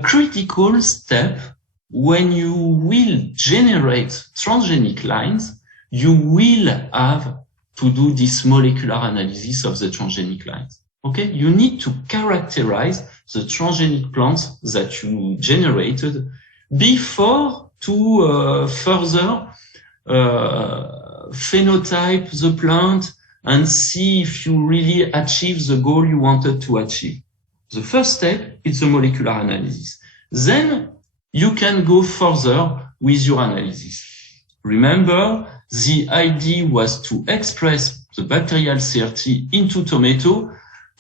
critical step when you will generate transgenic lines. You will have to do this molecular analysis of the transgenic lines. Okay, you need to characterize the transgenic plants that you generated before to further phenotype the plant and see if you really achieve the goal you wanted to achieve. The first step is the molecular analysis. Then you can go further with your analysis. Remember, the idea was to express the bacterial CRT into tomato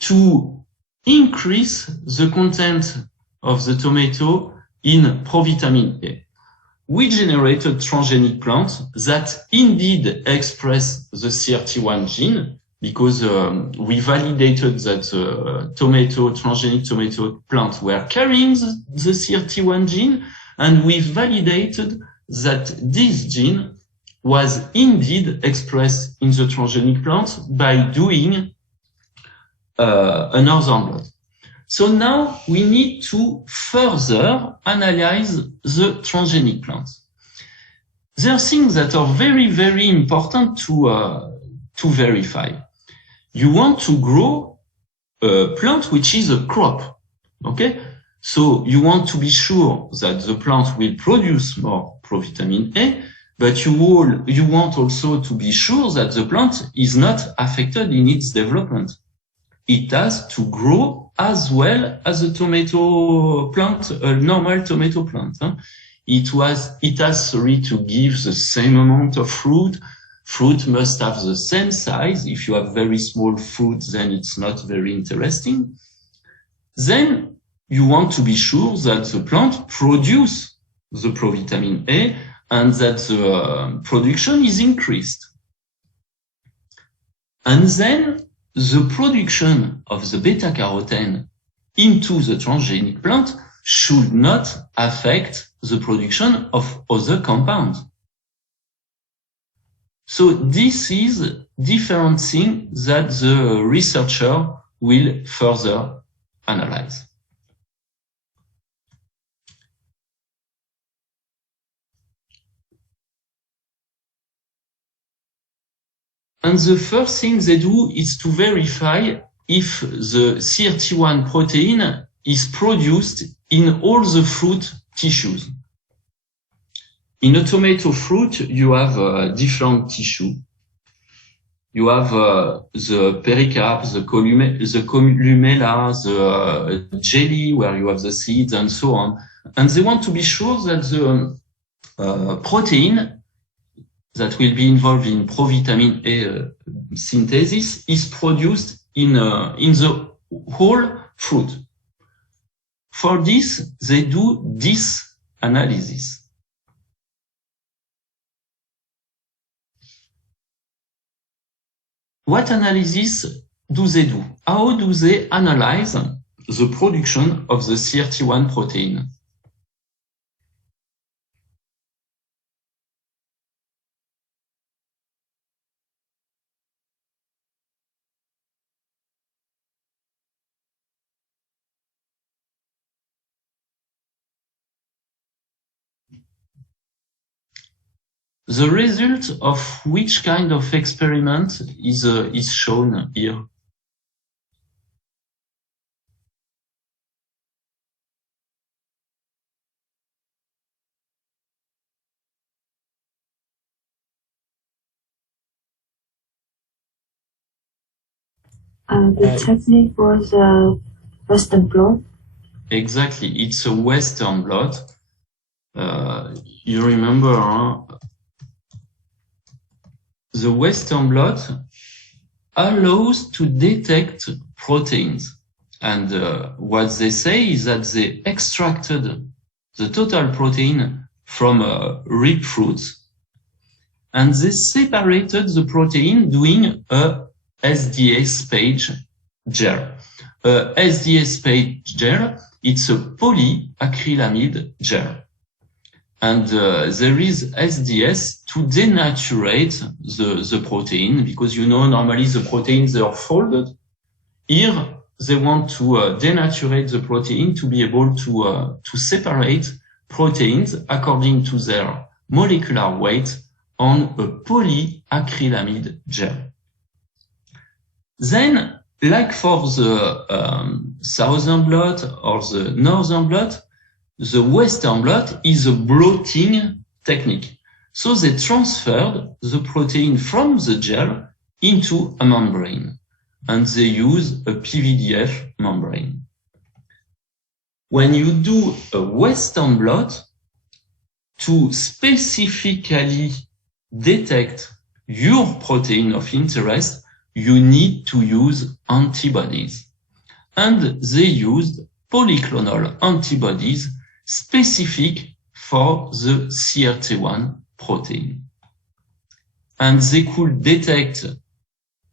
to increase the content of the tomato in provitamin A. We generated transgenic plants that indeed express the CRT1 gene because we validated that the transgenic tomato plant were carrying the CRT1 gene, and we validated that this gene was indeed expressed in the transgenic plant by doing another blot. So now we need to further analyze the transgenic plants. There are things that are very, very important to verify. You want to grow a plant which is a crop, okay? So you want to be sure that the plant will produce more provitamin A, but you want also to be sure that the plant is not affected in its development. It has to grow as well as a tomato plant, a normal tomato plant. It has to give the same amount of fruit. Fruit must have the same size. If you have very small fruit, then it's not very interesting. Then you want to be sure that the plant produces the provitamin A and that the production is increased. And then the production of the beta-carotene into the transgenic plant should not affect the production of other compounds. So this is different thing that the researcher will further analyze. And the first thing they do is to verify if the CRT1 protein is produced in all the fruit tissues. In a tomato fruit, you have different tissue. You have the pericarp, the columella, the jelly where you have the seeds and so on. And they want to be sure that the protein that will be involved in provitamin A synthesis is produced in the whole fruit. For this, they do this analysis. What analysis do they do? How do they analyze the production of the CRT1 protein? The result of which kind of experiment is shown here. The technique was a Western blot. Exactly, it's a Western blot. You remember, huh? The Western blot allows to detect proteins. And what they say is that they extracted the total protein from ripe fruits, and they separated the protein doing a SDS page gel. SDS page gel, it's a polyacrylamide gel. And there is SDS to denaturate the protein, because you know normally the proteins they are folded. Here they want to denaturate the protein to be able to separate proteins according to their molecular weight on a polyacrylamide gel. Then, like for the southern blot or the northern blot, the Western blot is a blotting technique. So they transferred the protein from the gel into a membrane, and they use a PVDF membrane. When you do a Western blot, to specifically detect your protein of interest, you need to use antibodies. And they used polyclonal antibodies specific for the CRT1 protein. And they could detect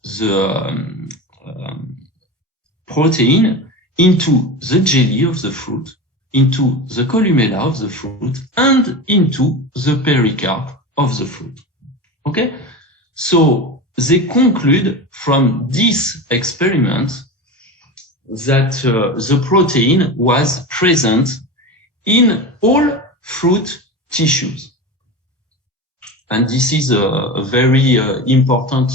the protein into the jelly of the fruit, into the columella of the fruit, and into the pericarp of the fruit. Okay? So they conclude from this experiment that the protein was present in all fruit tissues. And this is a very important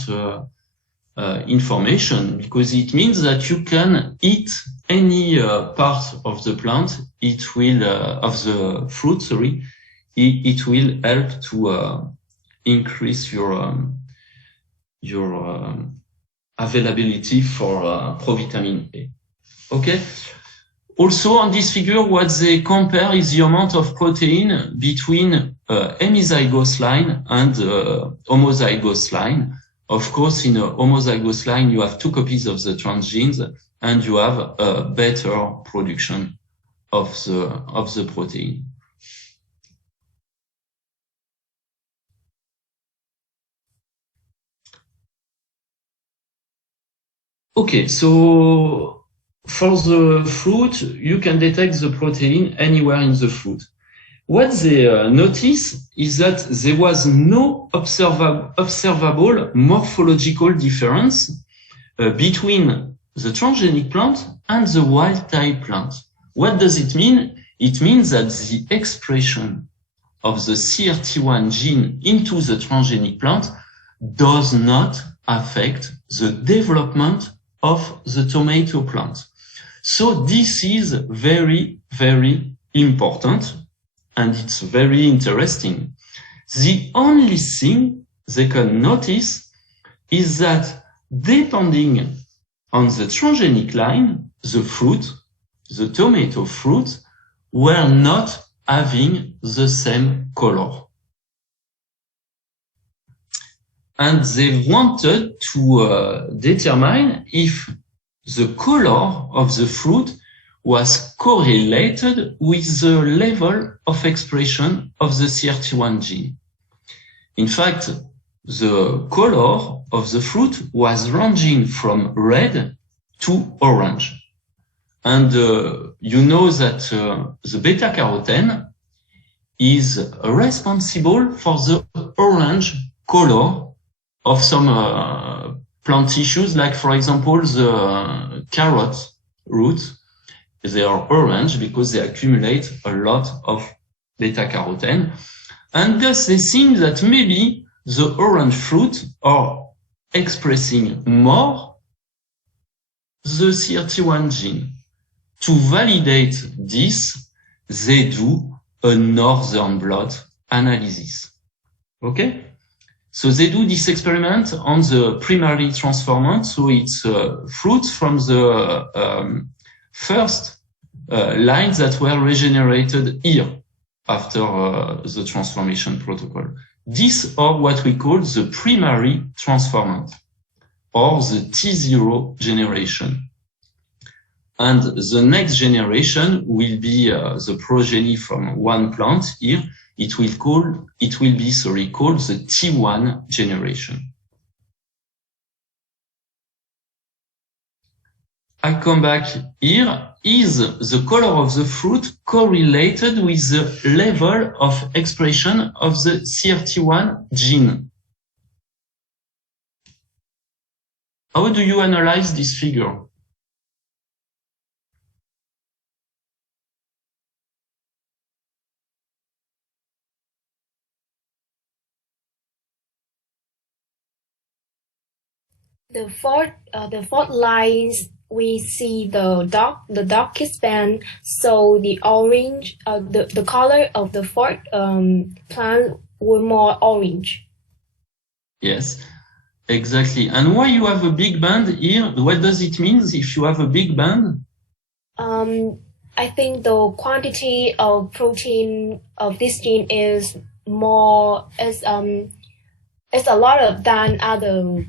information, because it means that you can eat any part of the plant, it will, of the fruit, sorry, it will help to increase your availability for provitamin A. Okay? Also on this figure, what they compare is the amount of protein between hemizygous line and homozygous line. Of course, in a homozygous line, you have 2 copies of the transgenes, and you have a better production of the protein. Okay, so for the fruit, you can detect the protein anywhere in the fruit. What they notice is that there was no observable morphological difference between the transgenic plant and the wild type plant. What does it mean? It means that the expression of the CRT1 gene into the transgenic plant does not affect the development of the tomato plant. So this is very, very important, and it's very interesting. The only thing they can notice is that depending on the transgenic line, the fruit, the tomato fruit, were not having the same color. And they wanted to determine if the color of the fruit was correlated with the level of expression of the CRT1 gene. In fact, the color of the fruit was ranging from red to orange. And you know that the beta-carotene is responsible for the orange color of some plant tissues, like, for example, the carrot roots. They are orange because they accumulate a lot of beta-carotene. And thus they think that maybe the orange fruit are expressing more the CRT1 gene. To validate this, they do a northern blot analysis. Okay? So they do this experiment on the primary transformant. So it's fruits from the first lines that were regenerated here after the transformation protocol. These are what we call the primary transformant, or the T0 generation. And the next generation will be the progeny from one plant here. It will be called the T1 generation. I come back here. Is the color of the fruit correlated with the level of expression of the CRT1 gene? How do you analyze this figure? The fourth lines, we see the darkest band, so the orange, the color of the fourth plant were more orange. Yes, exactly. And why you have a big band here? What does it mean if you have a big band? I think the quantity of protein of this gene is more, is a lot than other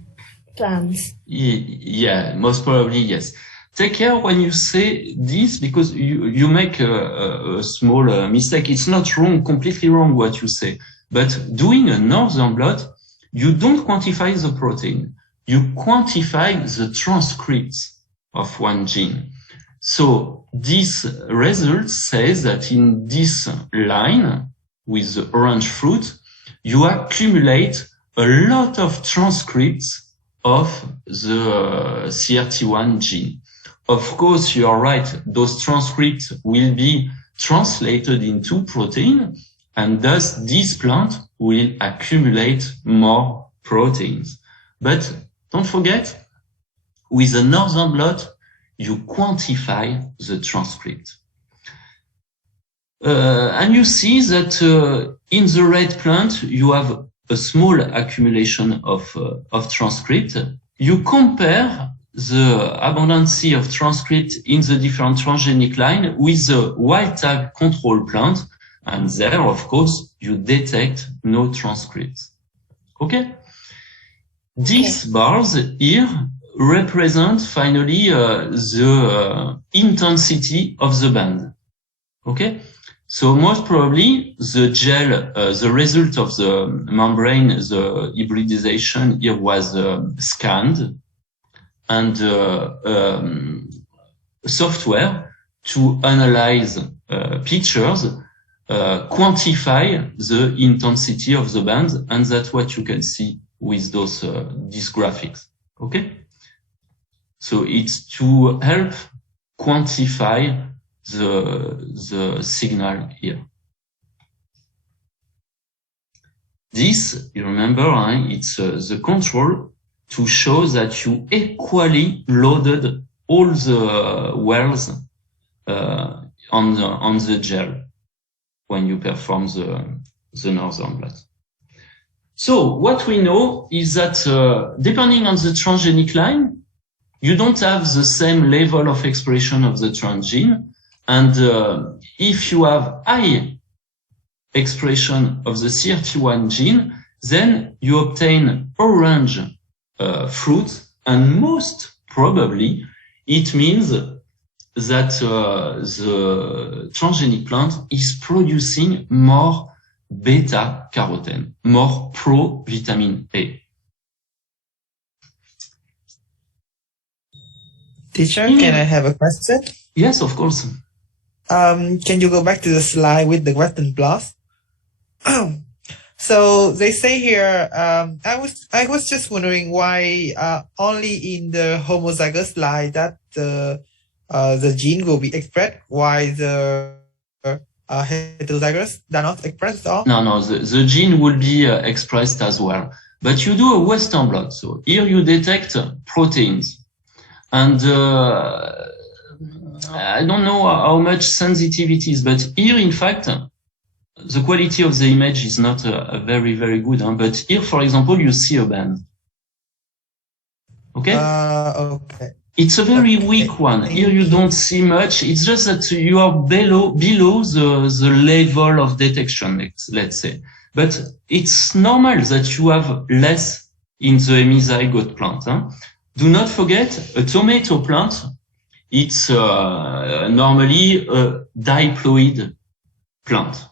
plants. Yeah, most probably, yes. Take care when you say this, because you make a small mistake. It's not wrong, completely wrong what you say. But doing a northern blot, you don't quantify the protein. You quantify the transcripts of one gene. So this result says that in this line with the orange fruit, you accumulate a lot of transcripts of the CRT1 gene. Of course, you are right. Those transcripts will be translated into protein, and thus this plant will accumulate more proteins. But don't forget, with a northern blot, you quantify the transcript. And you see that in the red plant, you have a small accumulation of transcript. You compare the abundance of transcript in the different transgenic line with the wild type control plant, and there, of course, you detect no transcripts. Okay? These bars here represent finally the intensity of the band. Okay? So most probably the gel, the result of the membrane, the hybridization here was scanned, and software to analyze pictures, quantify the intensity of the bands, and that's what you can see with these graphics. Okay, so it's to help quantify the signal here. This, you remember, it's the control to show that you equally loaded all the wells on the gel when you perform the northern blot. So what we know is that depending on the transgenic line, you don't have the same level of expression of the transgene. And if you have high expression of the CRT1 gene, then you obtain orange fruit, and most probably it means that the transgenic plant is producing more beta carotene, more pro-vitamin A. Teacher, can I have a question? Yes, of course. Can you go back to the slide with the Western blot? So they say here, I was just wondering why only in the homozygous line that the gene will be expressed, why the heterozygous are not expressed at all? No, the gene will be expressed as well. But you do a Western blot. So here you detect proteins. And I don't know how much sensitivity is, but here, in fact, the quality of the image is not very, very good. But here, for example, you see a band. Okay? Okay. It's a very weak one. Here you don't see much. It's just that you are below the level of detection, let's say. But it's normal that you have less in the hemizygote plant. Do not forget, a tomato plant, it's normally a diploid plant.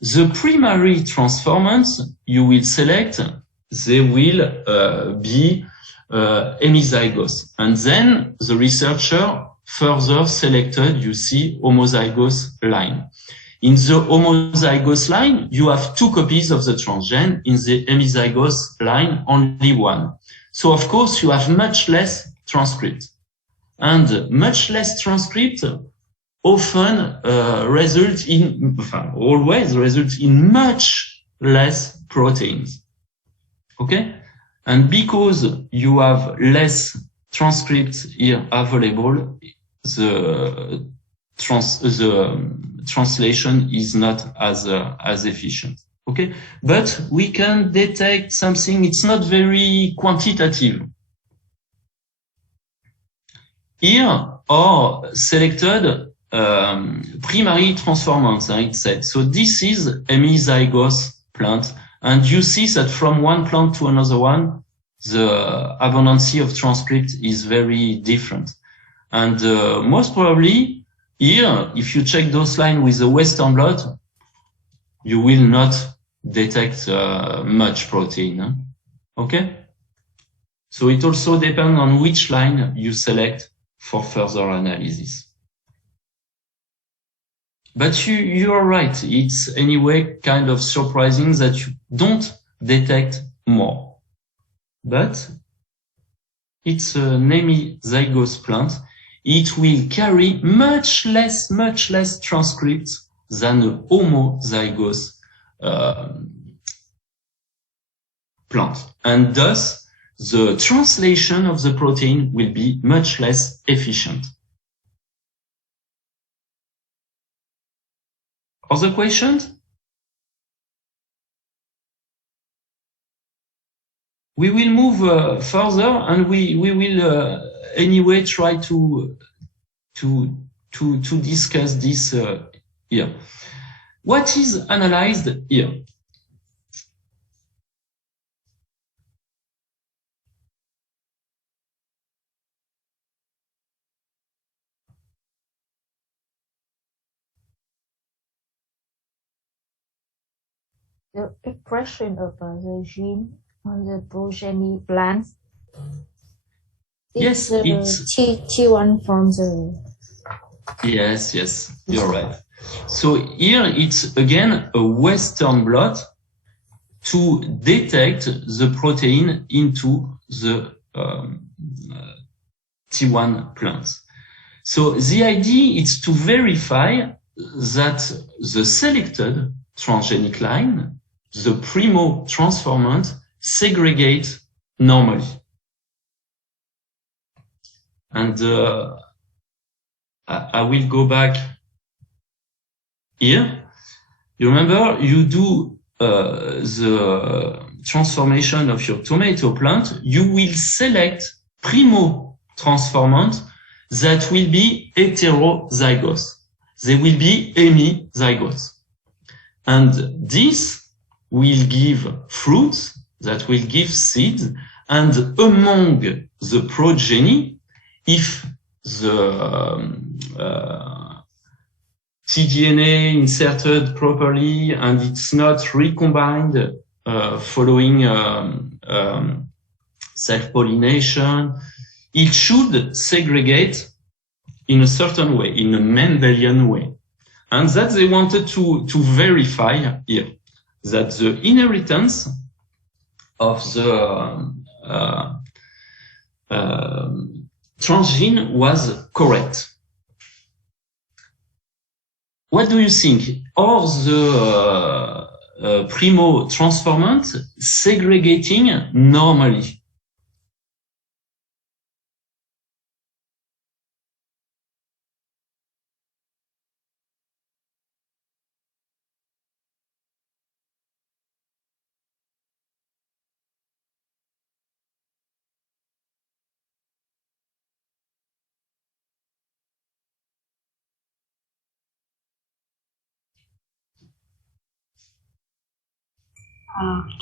The primary transformants you will select, they will be hemizygous. And then the researcher further selected, you see, homozygous line. In the homozygous line, you have 2 copies of the transgene. In the hemizygous line, only 1. So, of course, you have much less transcript. And much less transcript often always results in much less proteins. Okay? And because you have less transcripts here available, the translation is not as efficient. Okay? But we can detect something, it's not very quantitative. Here are selected primary transformants, it said. So this is hemizygous plant. And you see that from one plant to another one, the abundancy of transcript is very different. And most probably, here, if you check those lines with the Western blot, you will not detect much protein. Okay? So it also depends on which line you select for further analysis. But you are right. It's anyway kind of surprising that you don't detect more. But it's an hemizygous plant. It will carry much less transcripts than a homozygous plant. And thus, the translation of the protein will be much less efficient. Other questions? We will move further, and we will anyway try to discuss this here. What is analyzed here? The expression of the gene on the progeny plants. Yes, it's T1 from the. yes, you're right. So here it's again a Western blot to detect the protein into the T1 plants. So the idea is to verify that the selected transgenic line, the primo transformant, segregate normally. And I will go back here. You remember you do the transformation of your tomato plant, you will select primo transformant that will be heterozygous. They will be hemizygotes. And this will give fruits, that will give seeds, and among the progeny, if the tDNA inserted properly and it's not recombined following self-pollination, it should segregate in a certain way, in a Mendelian way. And that they wanted to verify here, that the inheritance of the transgene was correct. What do you think? Are the primo transformant segregating normally?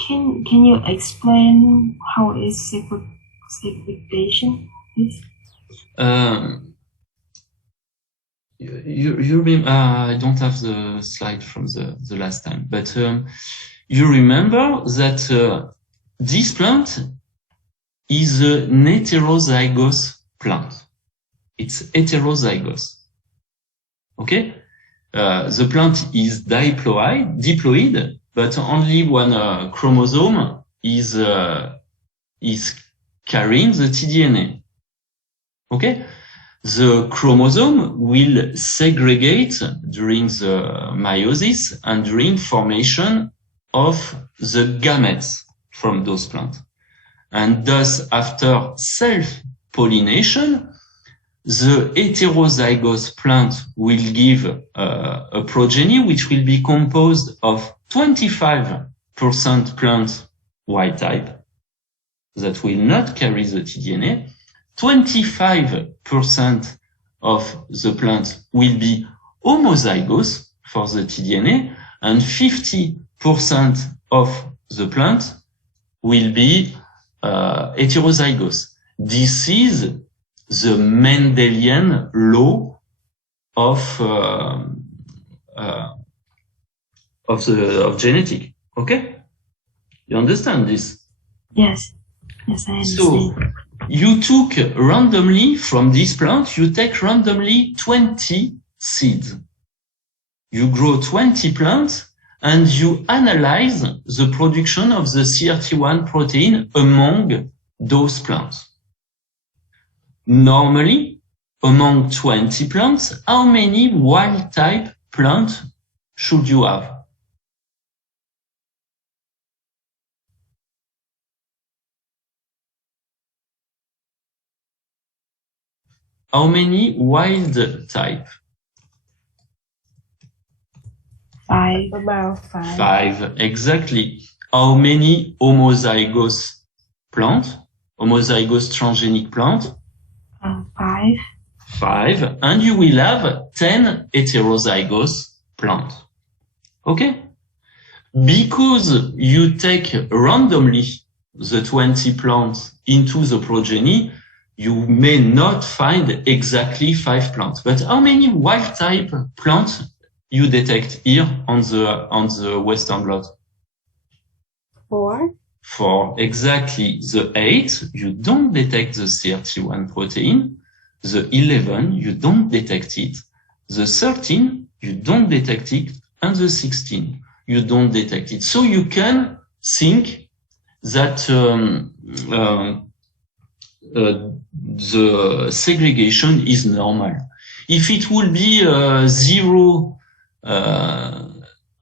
Can you explain how is segregation, please? You remember, I don't have the slide from the last time, but you remember that this plant is an heterozygous plant. It's heterozygous. Okay? The plant is diploid, but only one chromosome is carrying the tDNA. Okay? The chromosome will segregate during the meiosis and during formation of the gametes from those plants. And thus, after self-pollination, the heterozygous plant will give a progeny which will be composed of 25% plant wild type that will not carry the tDNA, 25% of the plant will be homozygous for the tDNA, and 50% of the plant will be heterozygous. This is the Mendelian law of genetic. Okay? You understand this? Yes. Yes, I understand. So you took randomly from this plant, you take randomly 20 seeds. You grow 20 plants and you analyze the production of the CRT1 protein among those plants. Normally, among 20 plants, how many wild type plants should you have? How many wild type? 5. About 5. 5, exactly. How many homozygous plant? Homozygous transgenic plant? 5. 5. And you will have 10 heterozygous plant. Okay? Because you take randomly the 20 plants into the progeny, you may not find exactly 5 plants. But how many wild type plants you detect here on the Western blot? 4. for exactly the 8, you don't detect the 31 protein. The 11, you don't detect it. The 13, you don't detect it. And the 16, you don't detect it. So you can think that the segregation is normal. If it would be 0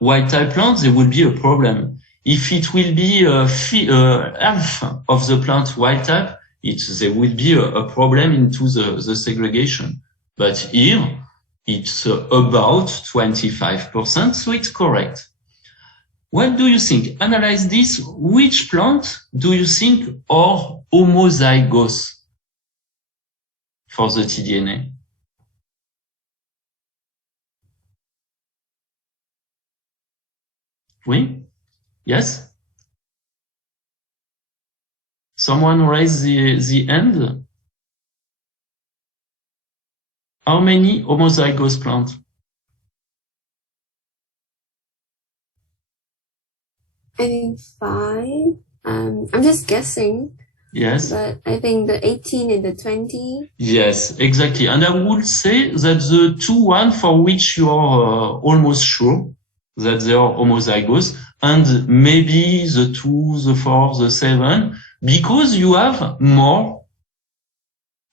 wild type plants, there would be a problem. If it will be half of the plant wild type, there will be a problem into the segregation. But here, it's about 25%, so it's correct. What do you think? Analyze this. Which plant do you think are homozygous for the tDNA? Oui? Yes? Someone raise the hand? How many homozygous plants? I think 5. I'm just guessing. Yes. But I think the 18 and the 20. Yes, exactly. And I would say that the 2 for which you are almost sure that they are homozygous, and maybe the 2, the 4, the 7, because you have more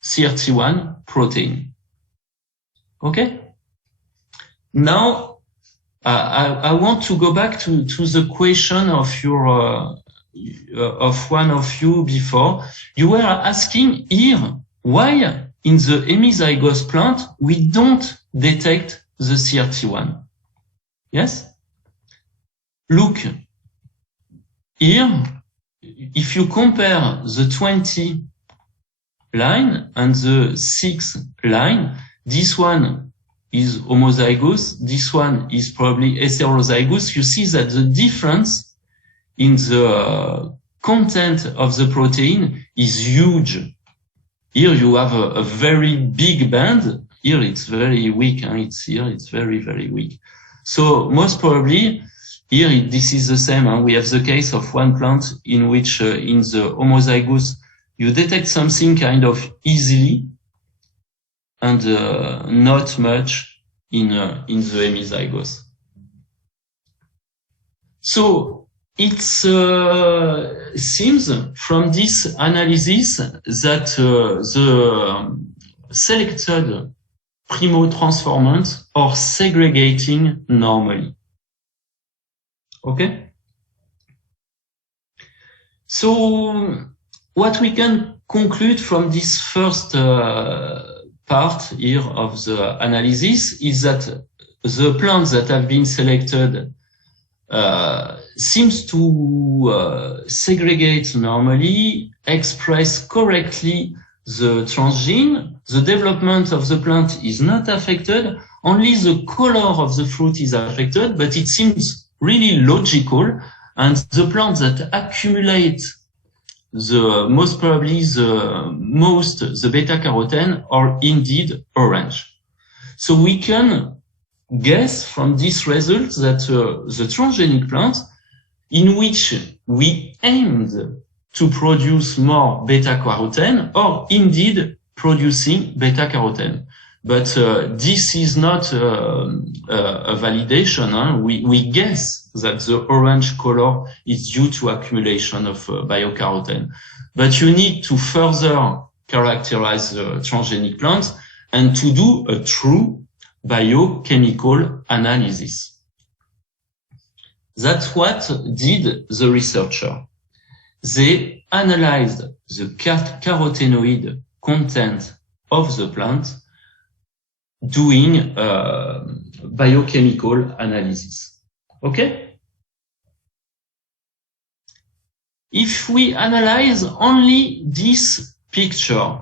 CRT1 protein. Okay? Now, I want to go back to the question of of one of you before. You were asking here why in the hemizygous plant we don't detect the CRT1. Yes? Look, here, if you compare the 20 line and the 6 line, this one is homozygous, this one is probably heterozygous. You see that the difference in the content of the protein is huge. Here you have a very big band. Here it's very weak. It's very, very weak. So most probably here this is the same. We have the case of one plant in which in the homozygous you detect something kind of easily and not much in the hemizygous. So it seems from this analysis that the selected primo-transformants are segregating normally. Okay? So what we can conclude from this first part here of the analysis is that the plants that have been selected seems to segregate normally, express correctly the transgene. The development of the plant is not affected. Only the color of the fruit is affected, but it seems really logical. And the plants that accumulate the most probably the beta carotene are indeed orange. So we can guess from this result that the transgenic plants in which we aimed to produce more beta carotene are indeed producing beta carotene. But this is not a validation. We guess that the orange color is due to accumulation of biocarotene. But you need to further characterize the transgenic plants and to do a true biochemical analysis. That's what did the researcher. They analyzed the carotenoid content of the plant doing biochemical analysis. Okay? If we analyze only this picture,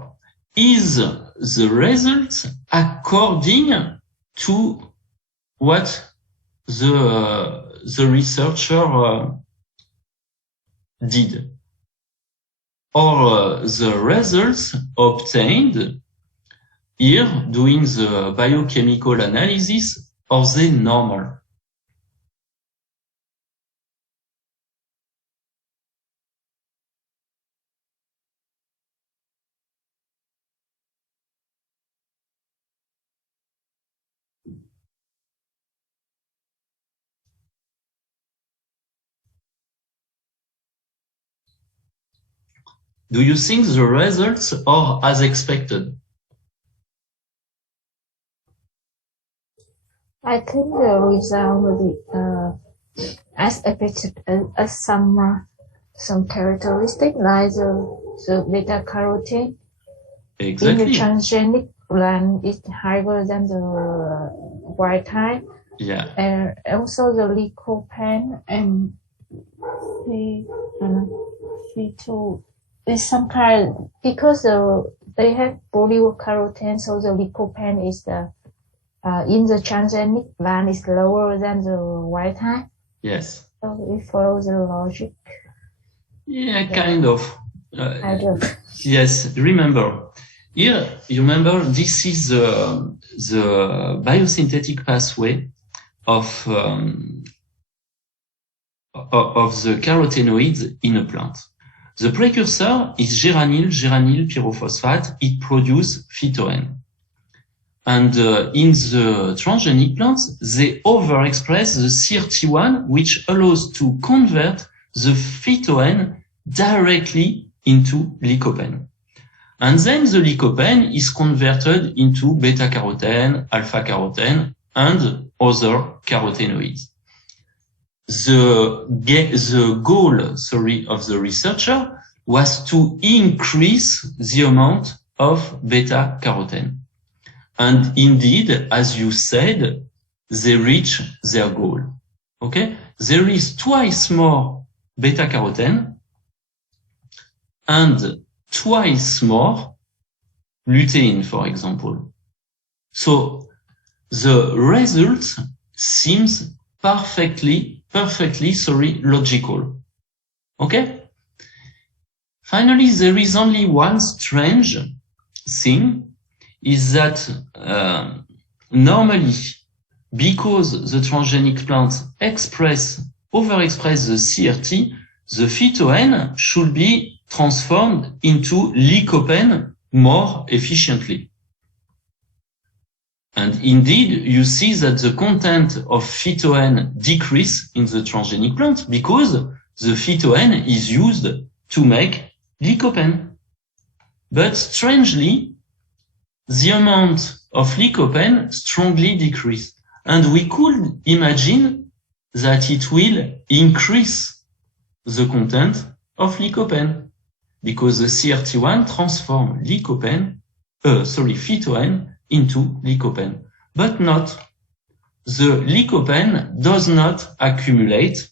is the result according to what the researcher did? Or the results obtained here doing the biochemical analysis, are they normal? Do you think the results are as expected? I think the result will be as expected, as some characteristic like the beta carotene Exactly. in the transgenic plant is higher than the wild type, Yeah. and also the lycopene and C2 is some kind, because they have polycarotene, so the lycopene is the in the transgenic plant is lower than the wild type. Yes. So it follows the logic. Yeah, kind of. I don't. Yes, remember. Here, you remember, this is the biosynthetic pathway of the carotenoids in a plant. The precursor is geranyl pyrophosphate. It produces phytoen. And in the transgenic plants, they overexpress the CRT1, which allows to convert the phytoen directly into lycopene. And then the lycopene is converted into beta-carotene, alpha-carotene, and other carotenoids. The goal, of the researcher was to increase the amount of beta-carotene. And indeed, as you said, they reach their goal. Okay? There is twice more beta-carotene and twice more lutein, for example. So the result seems perfectly, logical. Okay? Finally, there is only one strange thing, is that normally, because the transgenic plants overexpress the CRT, the phytoen should be transformed into lycopene more efficiently. And indeed, you see that the content of phytoen decrease in the transgenic plant because the phytoen is used to make lycopene. But strangely, the amount of lycopene strongly decreased. And we could imagine that it will increase the content of lycopene, because the CRT1 transforms phytoen into lycopene. But not. The lycopene does not accumulate,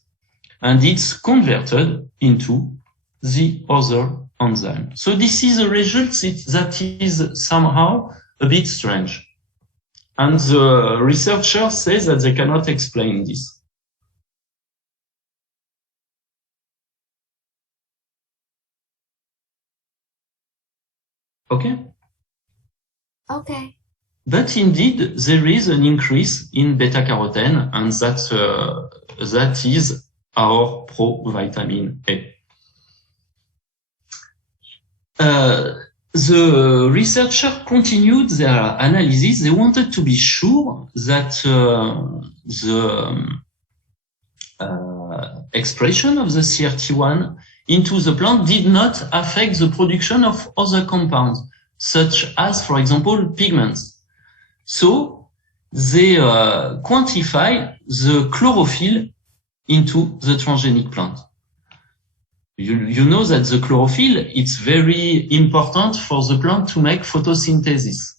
and it's converted into the other enzyme. So this is a result that is somehow a bit strange. And the researcher says that they cannot explain this. Okay? Okay. But indeed, there is an increase in beta-carotene, and that is our provitamin A. The researcher continued their analysis. They wanted to be sure that the expression of the CRT1 into the plant did not affect the production of other compounds, such as, for example, pigments. So they quantify the chlorophyll into the transgenic plant. You know that the chlorophyll, it's very important for the plant to make photosynthesis.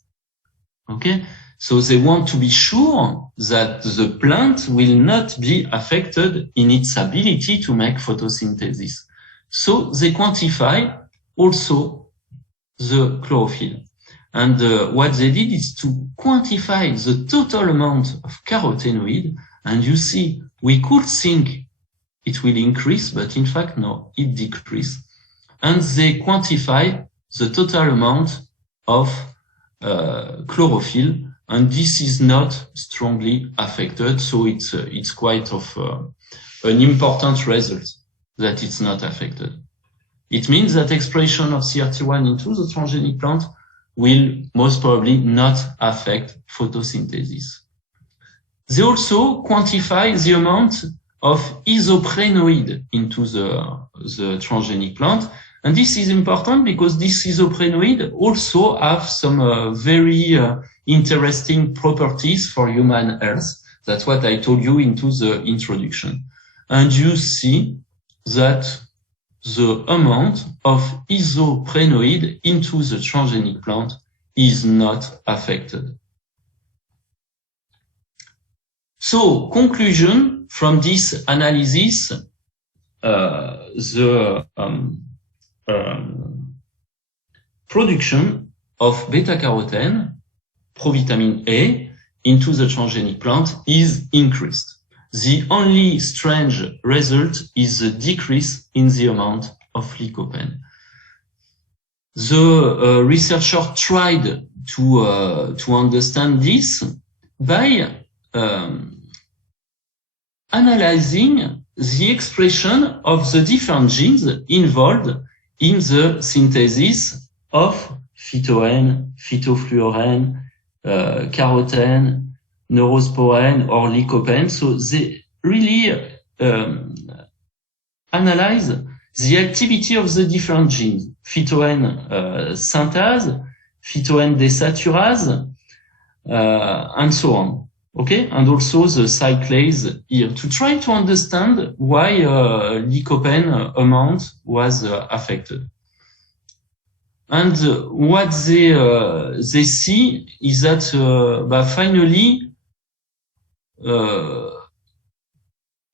Okay? So they want to be sure that the plant will not be affected in its ability to make photosynthesis. So they quantify also the chlorophyll. And what they did is to quantify the total amount of carotenoid. And you see, we could think it will increase, but in fact, no, it decreases. And they quantify the total amount of chlorophyll, and this is not strongly affected. So it's quite of an important result that it's not affected. It means that expression of CRT1 into the transgenic plant will most probably not affect photosynthesis. They also quantify the amount of isoprenoid into the transgenic plant, And this is important because this isoprenoid also have some very interesting properties for human health. That's what I told you into the introduction. And you see that the amount of isoprenoid into the transgenic plant is not affected. So, conclusion from this analysis, the production of beta-carotene, provitamin A, into the transgenic plant is increased. The only strange result is the decrease in the amount of lycopene. The researcher tried to understand this by analyzing the expression of the different genes involved in the synthesis of phytoN, phytofluorene, carotene, neurosporene, or lycopene. So they really analyze the activity of the different genes, phytoN synthase, phytoN desaturase, and so on. Okay, and also the cyclase here, to try to understand why lycopene amount was affected. And what they see is that finally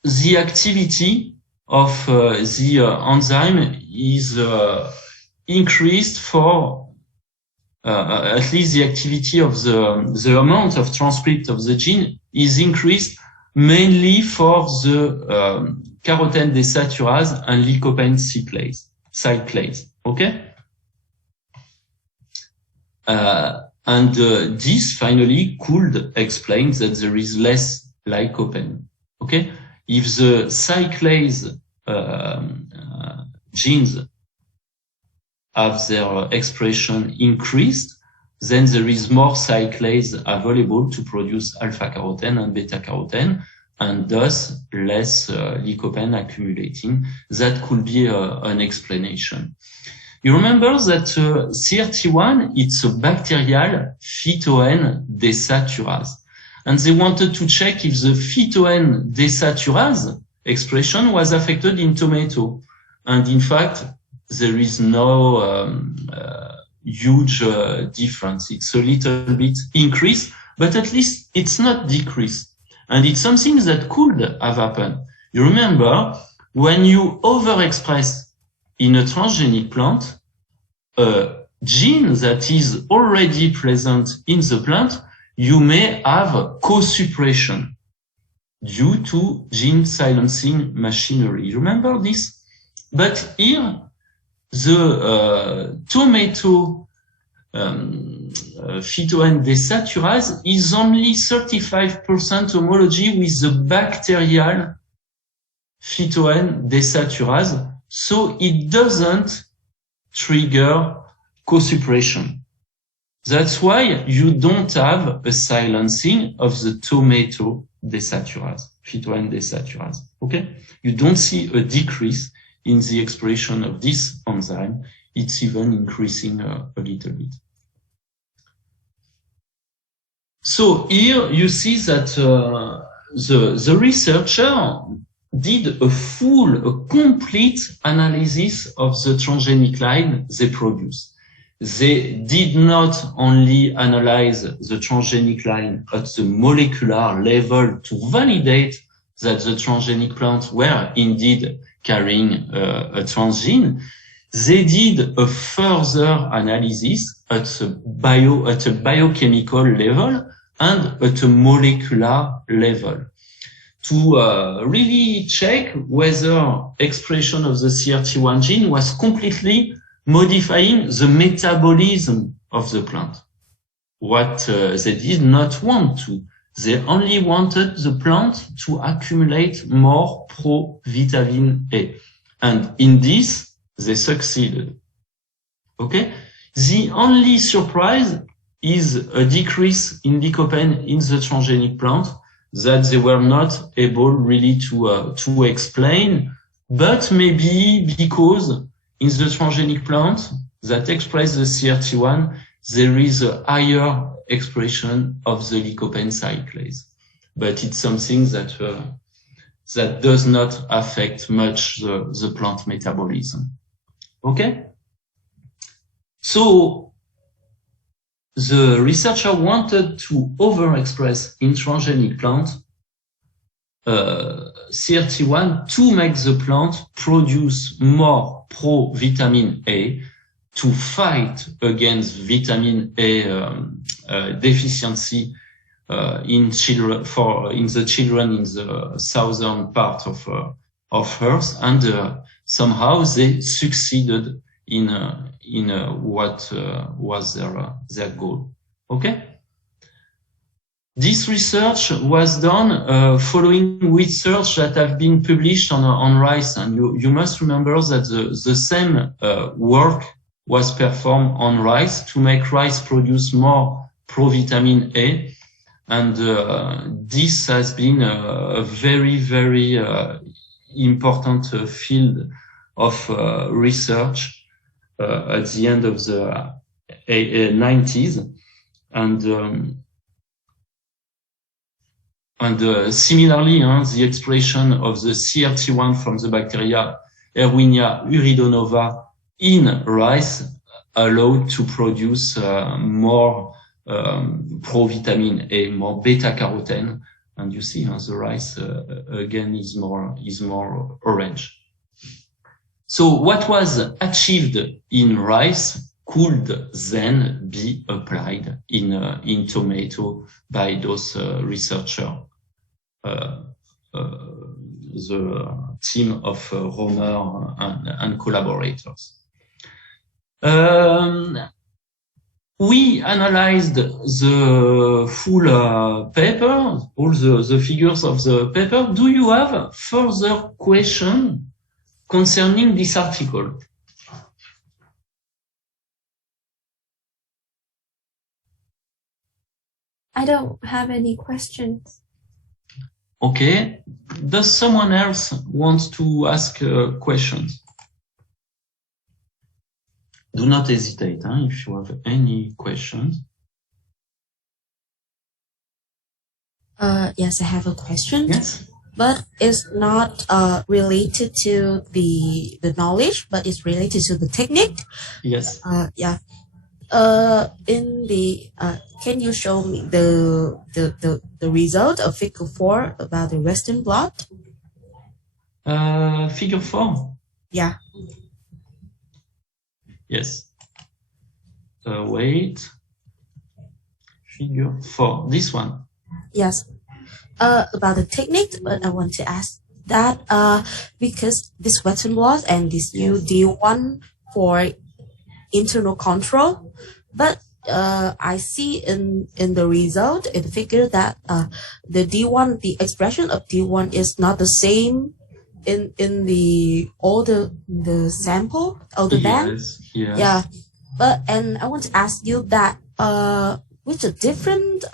the activity of the enzyme is increased for at least the activity of the amount of transcript of the gene is increased mainly for the carotene desaturase and lycopene cyclase. Okay? And this finally could explain that there is less lycopene. Okay? If the cyclase genes have their expression increased, then there is more cyclase available to produce alpha-carotene and beta-carotene, and thus less lycopene accumulating. That could be an explanation. You remember that CRT1, it's a bacterial phytoN desaturase. And they wanted to check if the phytoN desaturase expression was affected in tomato. And in fact, there is no huge difference. It's a little bit increased, but at least it's not decreased. And it's something that could have happened. You remember, when you overexpress in a transgenic plant a gene that is already present in the plant, you may have co-suppression due to gene silencing machinery. You remember this? But here, the tomato phytoN desaturase is only 35% homology with the bacterial phytoN desaturase, so it doesn't trigger co-suppression. That's why you don't have a silencing of the tomato desaturase, phytoN desaturase. Okay? You don't see a decrease in the expression of this enzyme. It's even increasing a little bit. So here you see that the researcher did a complete analysis of the transgenic line they produce. They did not only analyze the transgenic line at the molecular level to validate that the transgenic plants were indeed carrying a transgene. They did a further analysis at a biochemical level and at a molecular level to really check whether expression of the CRT1 gene was completely modifying the metabolism of the plant. What they did not want to. They only wanted the plant to accumulate more provitamin A. And in this, they succeeded. Okay? The only surprise is a decrease in lycopene in the transgenic plant that they were not able really to explain, but maybe because in the transgenic plant that express the CRT1, there is a higher expression of the lycopene cyclase. But it's something that that does not affect much the plant metabolism. Okay? So the researcher wanted to overexpress in transgenic plant CRT1 to make the plant produce more pro-vitamin A to fight against vitamin A deficiency in the children in the southern part of Earth, and somehow they succeeded in what was their goal. Okay. This research was done following research that have been published on rice, and you must remember that the same work was performed on rice to make rice produce more provitamin A, and this has been a very, very important field of research at the end of the 90s, and similarly, the expression of the CRT1 from the bacteria Erwinia uridonova in rice allowed to produce more provitamin A, more beta carotene, and you see the rice again is more orange. So what was achieved in rice could then be applied in tomato by those researchers, the team of Romer and collaborators. We analyzed the full paper, all the figures of the paper. Do you have further questions concerning this article? I don't have any questions. Okay. Does someone else want to ask questions? Do not hesitate if you have any questions. Yes, I have a question. Yes. But it's not related to the knowledge, but it's related to the technique. Yes. Yeah. In the can you show me the result of figure 4 about the Western blot? Figure 4. Yeah. Yes. Wait. Figure 4. This one. Yes. About the technique, but I want to ask that because this Western blot and this new D1 for internal control, but I see in the result, in the figure, that the D1, the expression of D1 is not the same in all the sample, all the band. Yes. Yeah. But and I want to ask you that with a different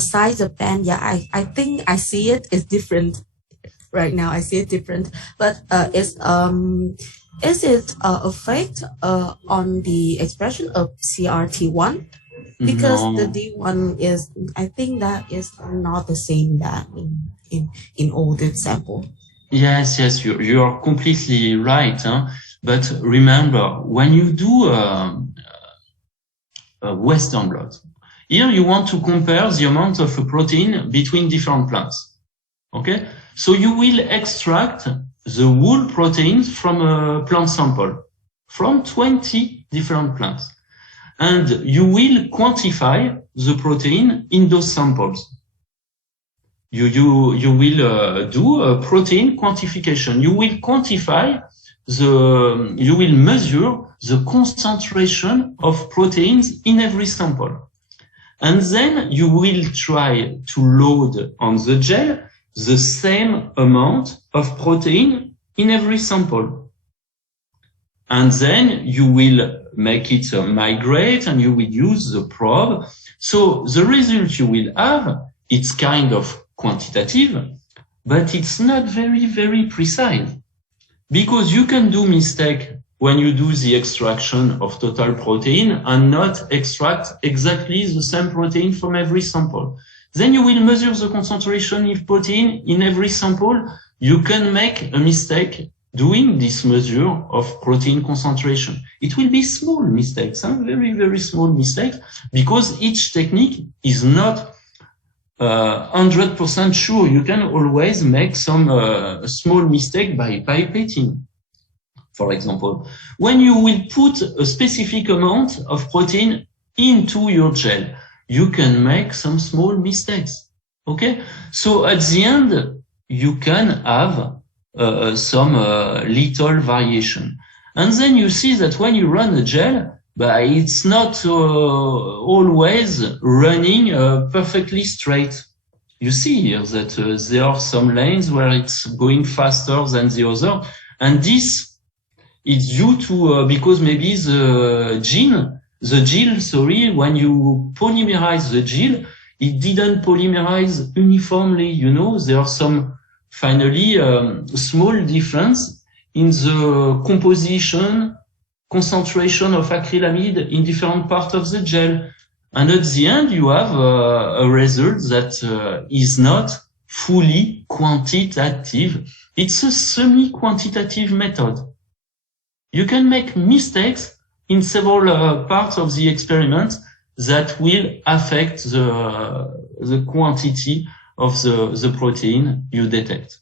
size of band, yeah, I think I see it is different right now. I see it different, but is it affect on the expression of CRT1? Because No. the D1 is, I think that is not the same that in all the sample. Yes, you are completely right. But remember, when you do a Western blot, here you want to compare the amount of a protein between different plants. Okay, so you will extract the whole proteins from a plant sample, from 20 different plants, and you will quantify the protein in those samples. You will do a protein quantification. You will quantify you will measure the concentration of proteins in every sample. And then you will try to load on the gel the same amount of protein in every sample. And then you will make it migrate and you will use the probe. So the result you will have, it's kind of quantitative, but it's not very, very precise, because you can do mistake when you do the extraction of total protein and not extract exactly the same protein from every sample. Then you will measure the concentration of protein in every sample. You can make a mistake doing this measure of protein concentration. It will be small mistakes, very, very small mistakes, because each technique is not 100% sure. You can always make some small mistake by pipetting. For example, when you will put a specific amount of protein into your gel, you can make some small mistakes. Okay? So at the end, you can have some little variation. And then you see that when you run a gel, but it's not always running perfectly straight. You see here that there are some lanes where it's going faster than the other. And this is due to, because maybe the gel, when you polymerize the gel, it didn't polymerize uniformly. You know, there are some, finally, small difference in the composition, concentration of acrylamide in different parts of the gel. And at the end, you have a result that is not fully quantitative. It's a semi-quantitative method. You can make mistakes in several parts of the experiment that will affect the quantity of the protein you detect.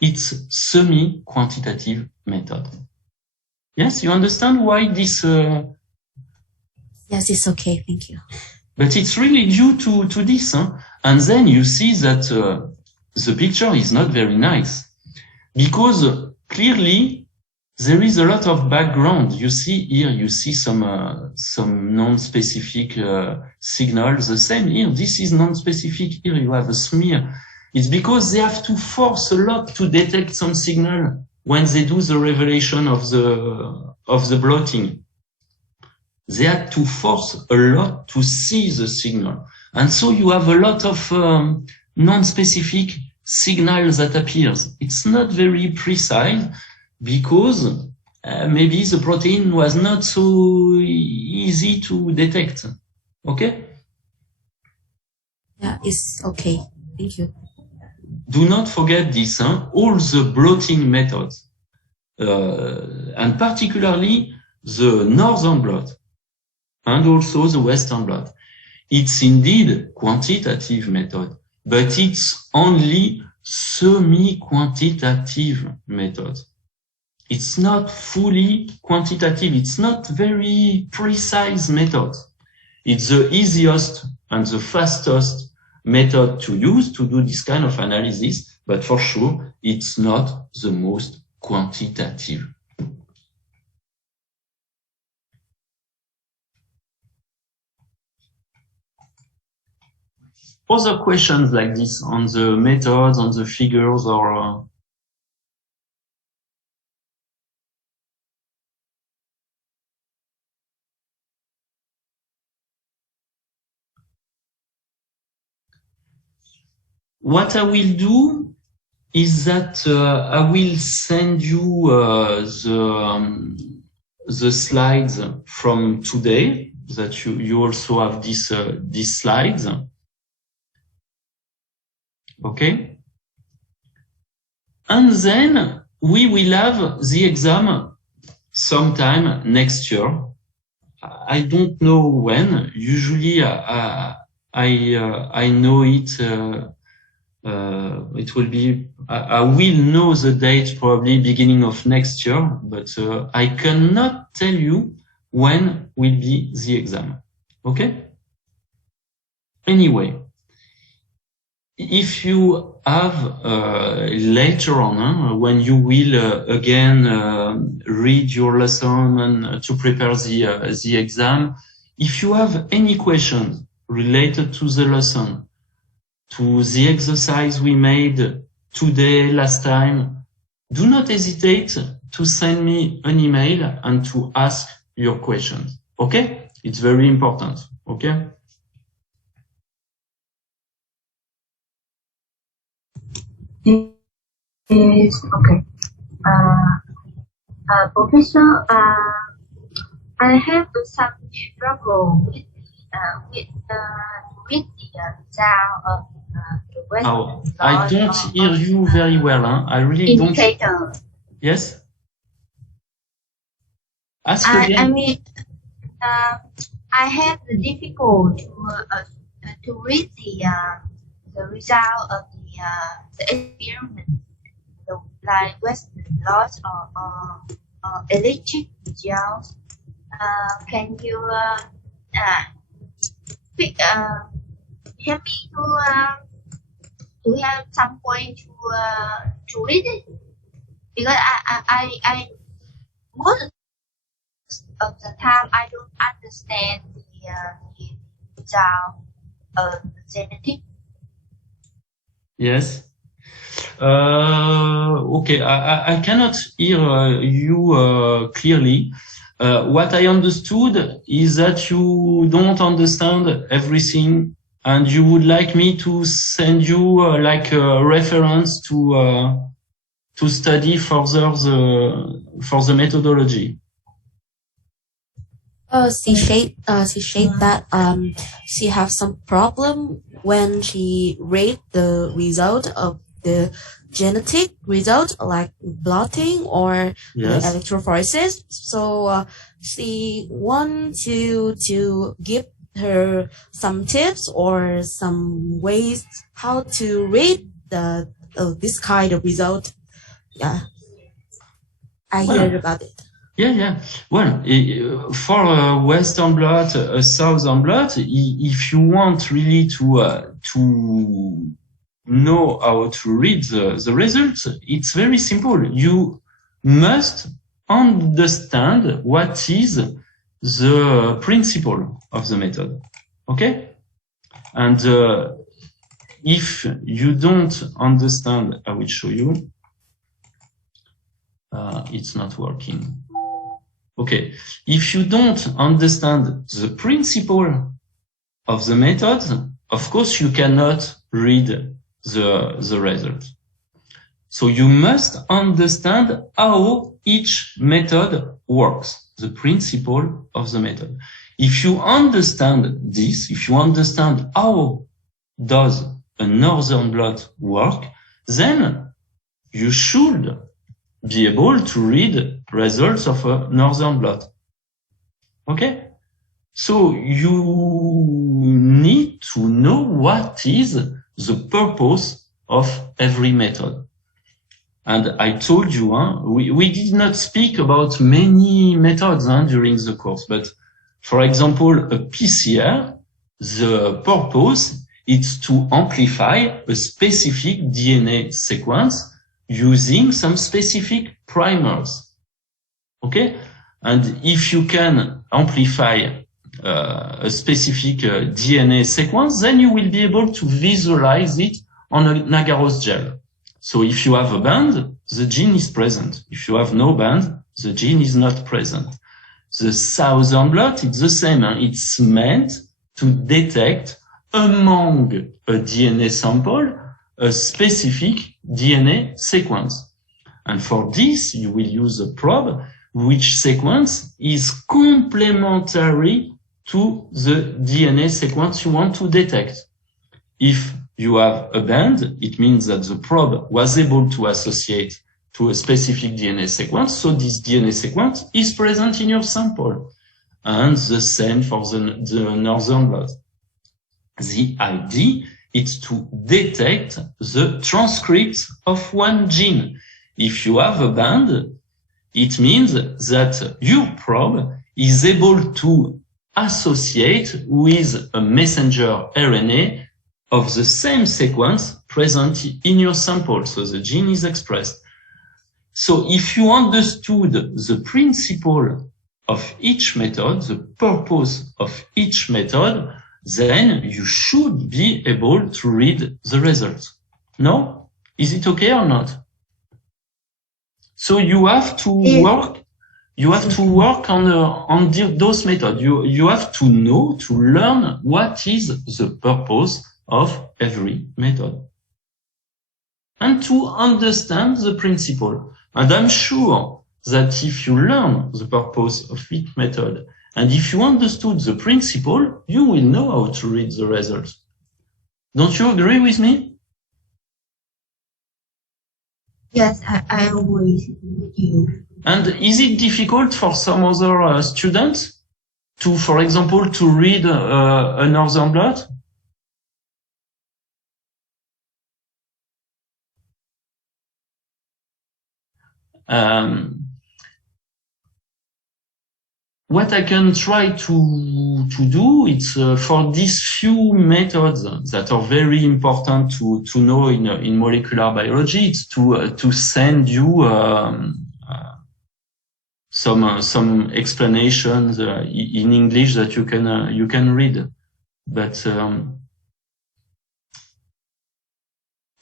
It's semi-quantitative method. Yes, you understand why this... Yes, it's okay, thank you. But it's really due to this. Huh? And then you see that the picture is not very nice. Because clearly, there is a lot of background. You see here, you see some non-specific signals. The same here, this is non-specific. Here you have a smear. It's because they have to force a lot to detect some signal when they do the revelation of the blotting. They had to force a lot to see the signal. And so you have a lot of non-specific signals that appears. It's not very precise because maybe the protein was not so easy to detect. Okay? Yeah, it's okay. Thank you. Do not forget this, huh? All the blotting methods, and particularly the northern blot, and also the western blot. It's indeed quantitative method, but it's only semi-quantitative method. It's not fully quantitative. It's not very precise method. It's the easiest and the fastest method to use to do this kind of analysis, but for sure, it's not the most quantitative. Other questions like this on the methods, on the figures, or what I will do is that I will send you the slides from today, that you also have these slides. Okay? And then we will have the exam sometime next year. I don't know when. Usually I know it, it will be, I will know the date probably beginning of next year, but I cannot tell you when will be the exam. Okay? Anyway, if you have later on, when you will again read your lesson and to prepare the exam, if you have any questions related to the lesson, to the exercise we made today, last time, do not hesitate to send me an email and to ask your questions. Okay? It's very important. Okay? Yes, okay. Professor, I have some trouble with the sound of the Western Oh, I don't hear you very well. Huh? I really indicator. don't. Yes? Ask I again. mean, I have the difficulty to read the result of the experiment, like Western laws or electric results. Can you help me to have some point to read it? Because I most of the time I don't understand the result of genetic. Yes. Okay, I cannot hear you clearly. What I understood is that you don't understand everything, and you would like me to send you like a reference to study further for the methodology. She said that she have some problem when she read the result of the genetic result, like blotting or Yes. electrophoresis. So she want to give her some tips or some ways how to read the this kind of result. Yeah, I heard about it. Yeah. Well, for Western blot, Southern blot, if you want really to know how to read the results, it's very simple. You must understand what is the principle of the method. Okay? And if you don't understand, I will show you. It's not working. Okay, if you don't understand the principle of the method, of course you cannot read the result. So you must understand how each method works, the principle of the method. If you understand this, if you understand how does a northern blot work, then you should be able to read results of a northern blot. Okay? So you need to know what is the purpose of every method. And I told you, we did not speak about many methods during the course, but for example, a PCR, the purpose is to amplify a specific DNA sequence using some specific primers. Okay? And if you can amplify a specific DNA sequence, then you will be able to visualize it on an agarose gel. So if you have a band, the gene is present. If you have no band, the gene is not present. The Southern blot, it's the same. It's meant to detect among a DNA sample a specific DNA sequence. And for this, you will use a probe which sequence is complementary to the DNA sequence you want to detect. If you have a band, it means that the probe was able to associate to a specific DNA sequence, so this DNA sequence is present in your sample. And the same for the northern blot. The idea is to detect the transcripts of one gene. If you have a band, it means that your probe is able to associate with a messenger RNA of the same sequence present in your sample. So the gene is expressed. So if you understood the principle of each method, the purpose of each method, then you should be able to read the results. No? Is it okay or not? So you have to work. You have to work on those methods. You have to know, to learn what is the purpose of every method, and to understand the principle. And I'm sure that if you learn the purpose of each method, and if you understood the principle, you will know how to read the results. Don't you agree with me? Yes, I agree with you. And is it difficult for some other students to, for example, to read a Northern Blot? What I can try to do, it's for these few methods that are very important to know in molecular biology, it's to send you some explanations in English that you can read, but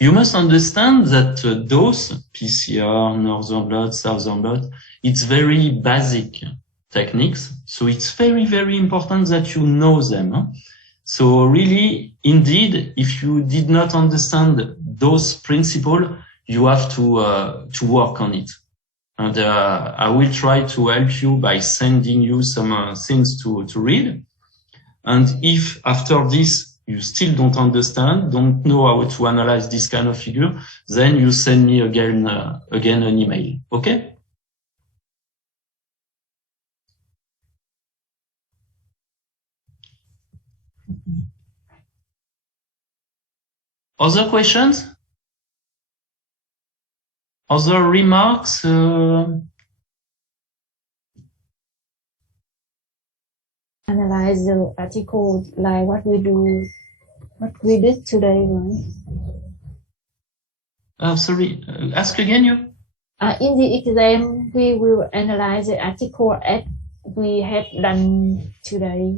you must understand that those PCR, Northern Blot, Southern Blot, it's very basic techniques. So it's very, very important that you know them. So really, indeed, if you did not understand those principles, you have to work on it. And I will try to help you by sending you some things to read. And if after this you still don't understand, don't know how to analyze this kind of figure, then you send me again an email. Okay? Other questions? Other remarks? Analyze the article like what we did today, right? Sorry, ask again you? In the exam, we will analyze the article as we have done today.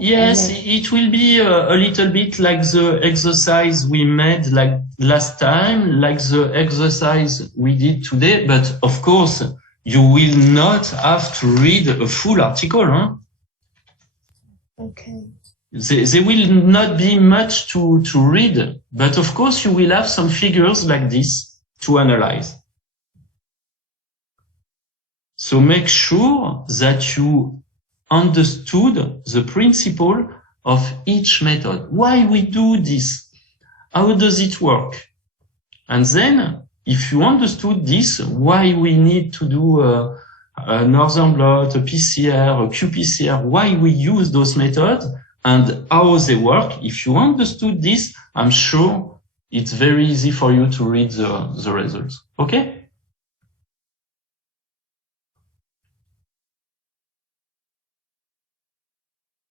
Yes, it will be a little bit like the exercise we made like last time, like the exercise we did today, but of course, you will not have to read a full article, huh? Okay. There will not be much to read, but of course you will have some figures like this to analyze. So make sure that you understood the principle of each method. Why we do this? How does it work? And then, if you understood this, why we need to do a Northern Blot, a PCR, a qPCR, why we use those methods, and how they work, if you understood this, I'm sure it's very easy for you to read the results. Okay?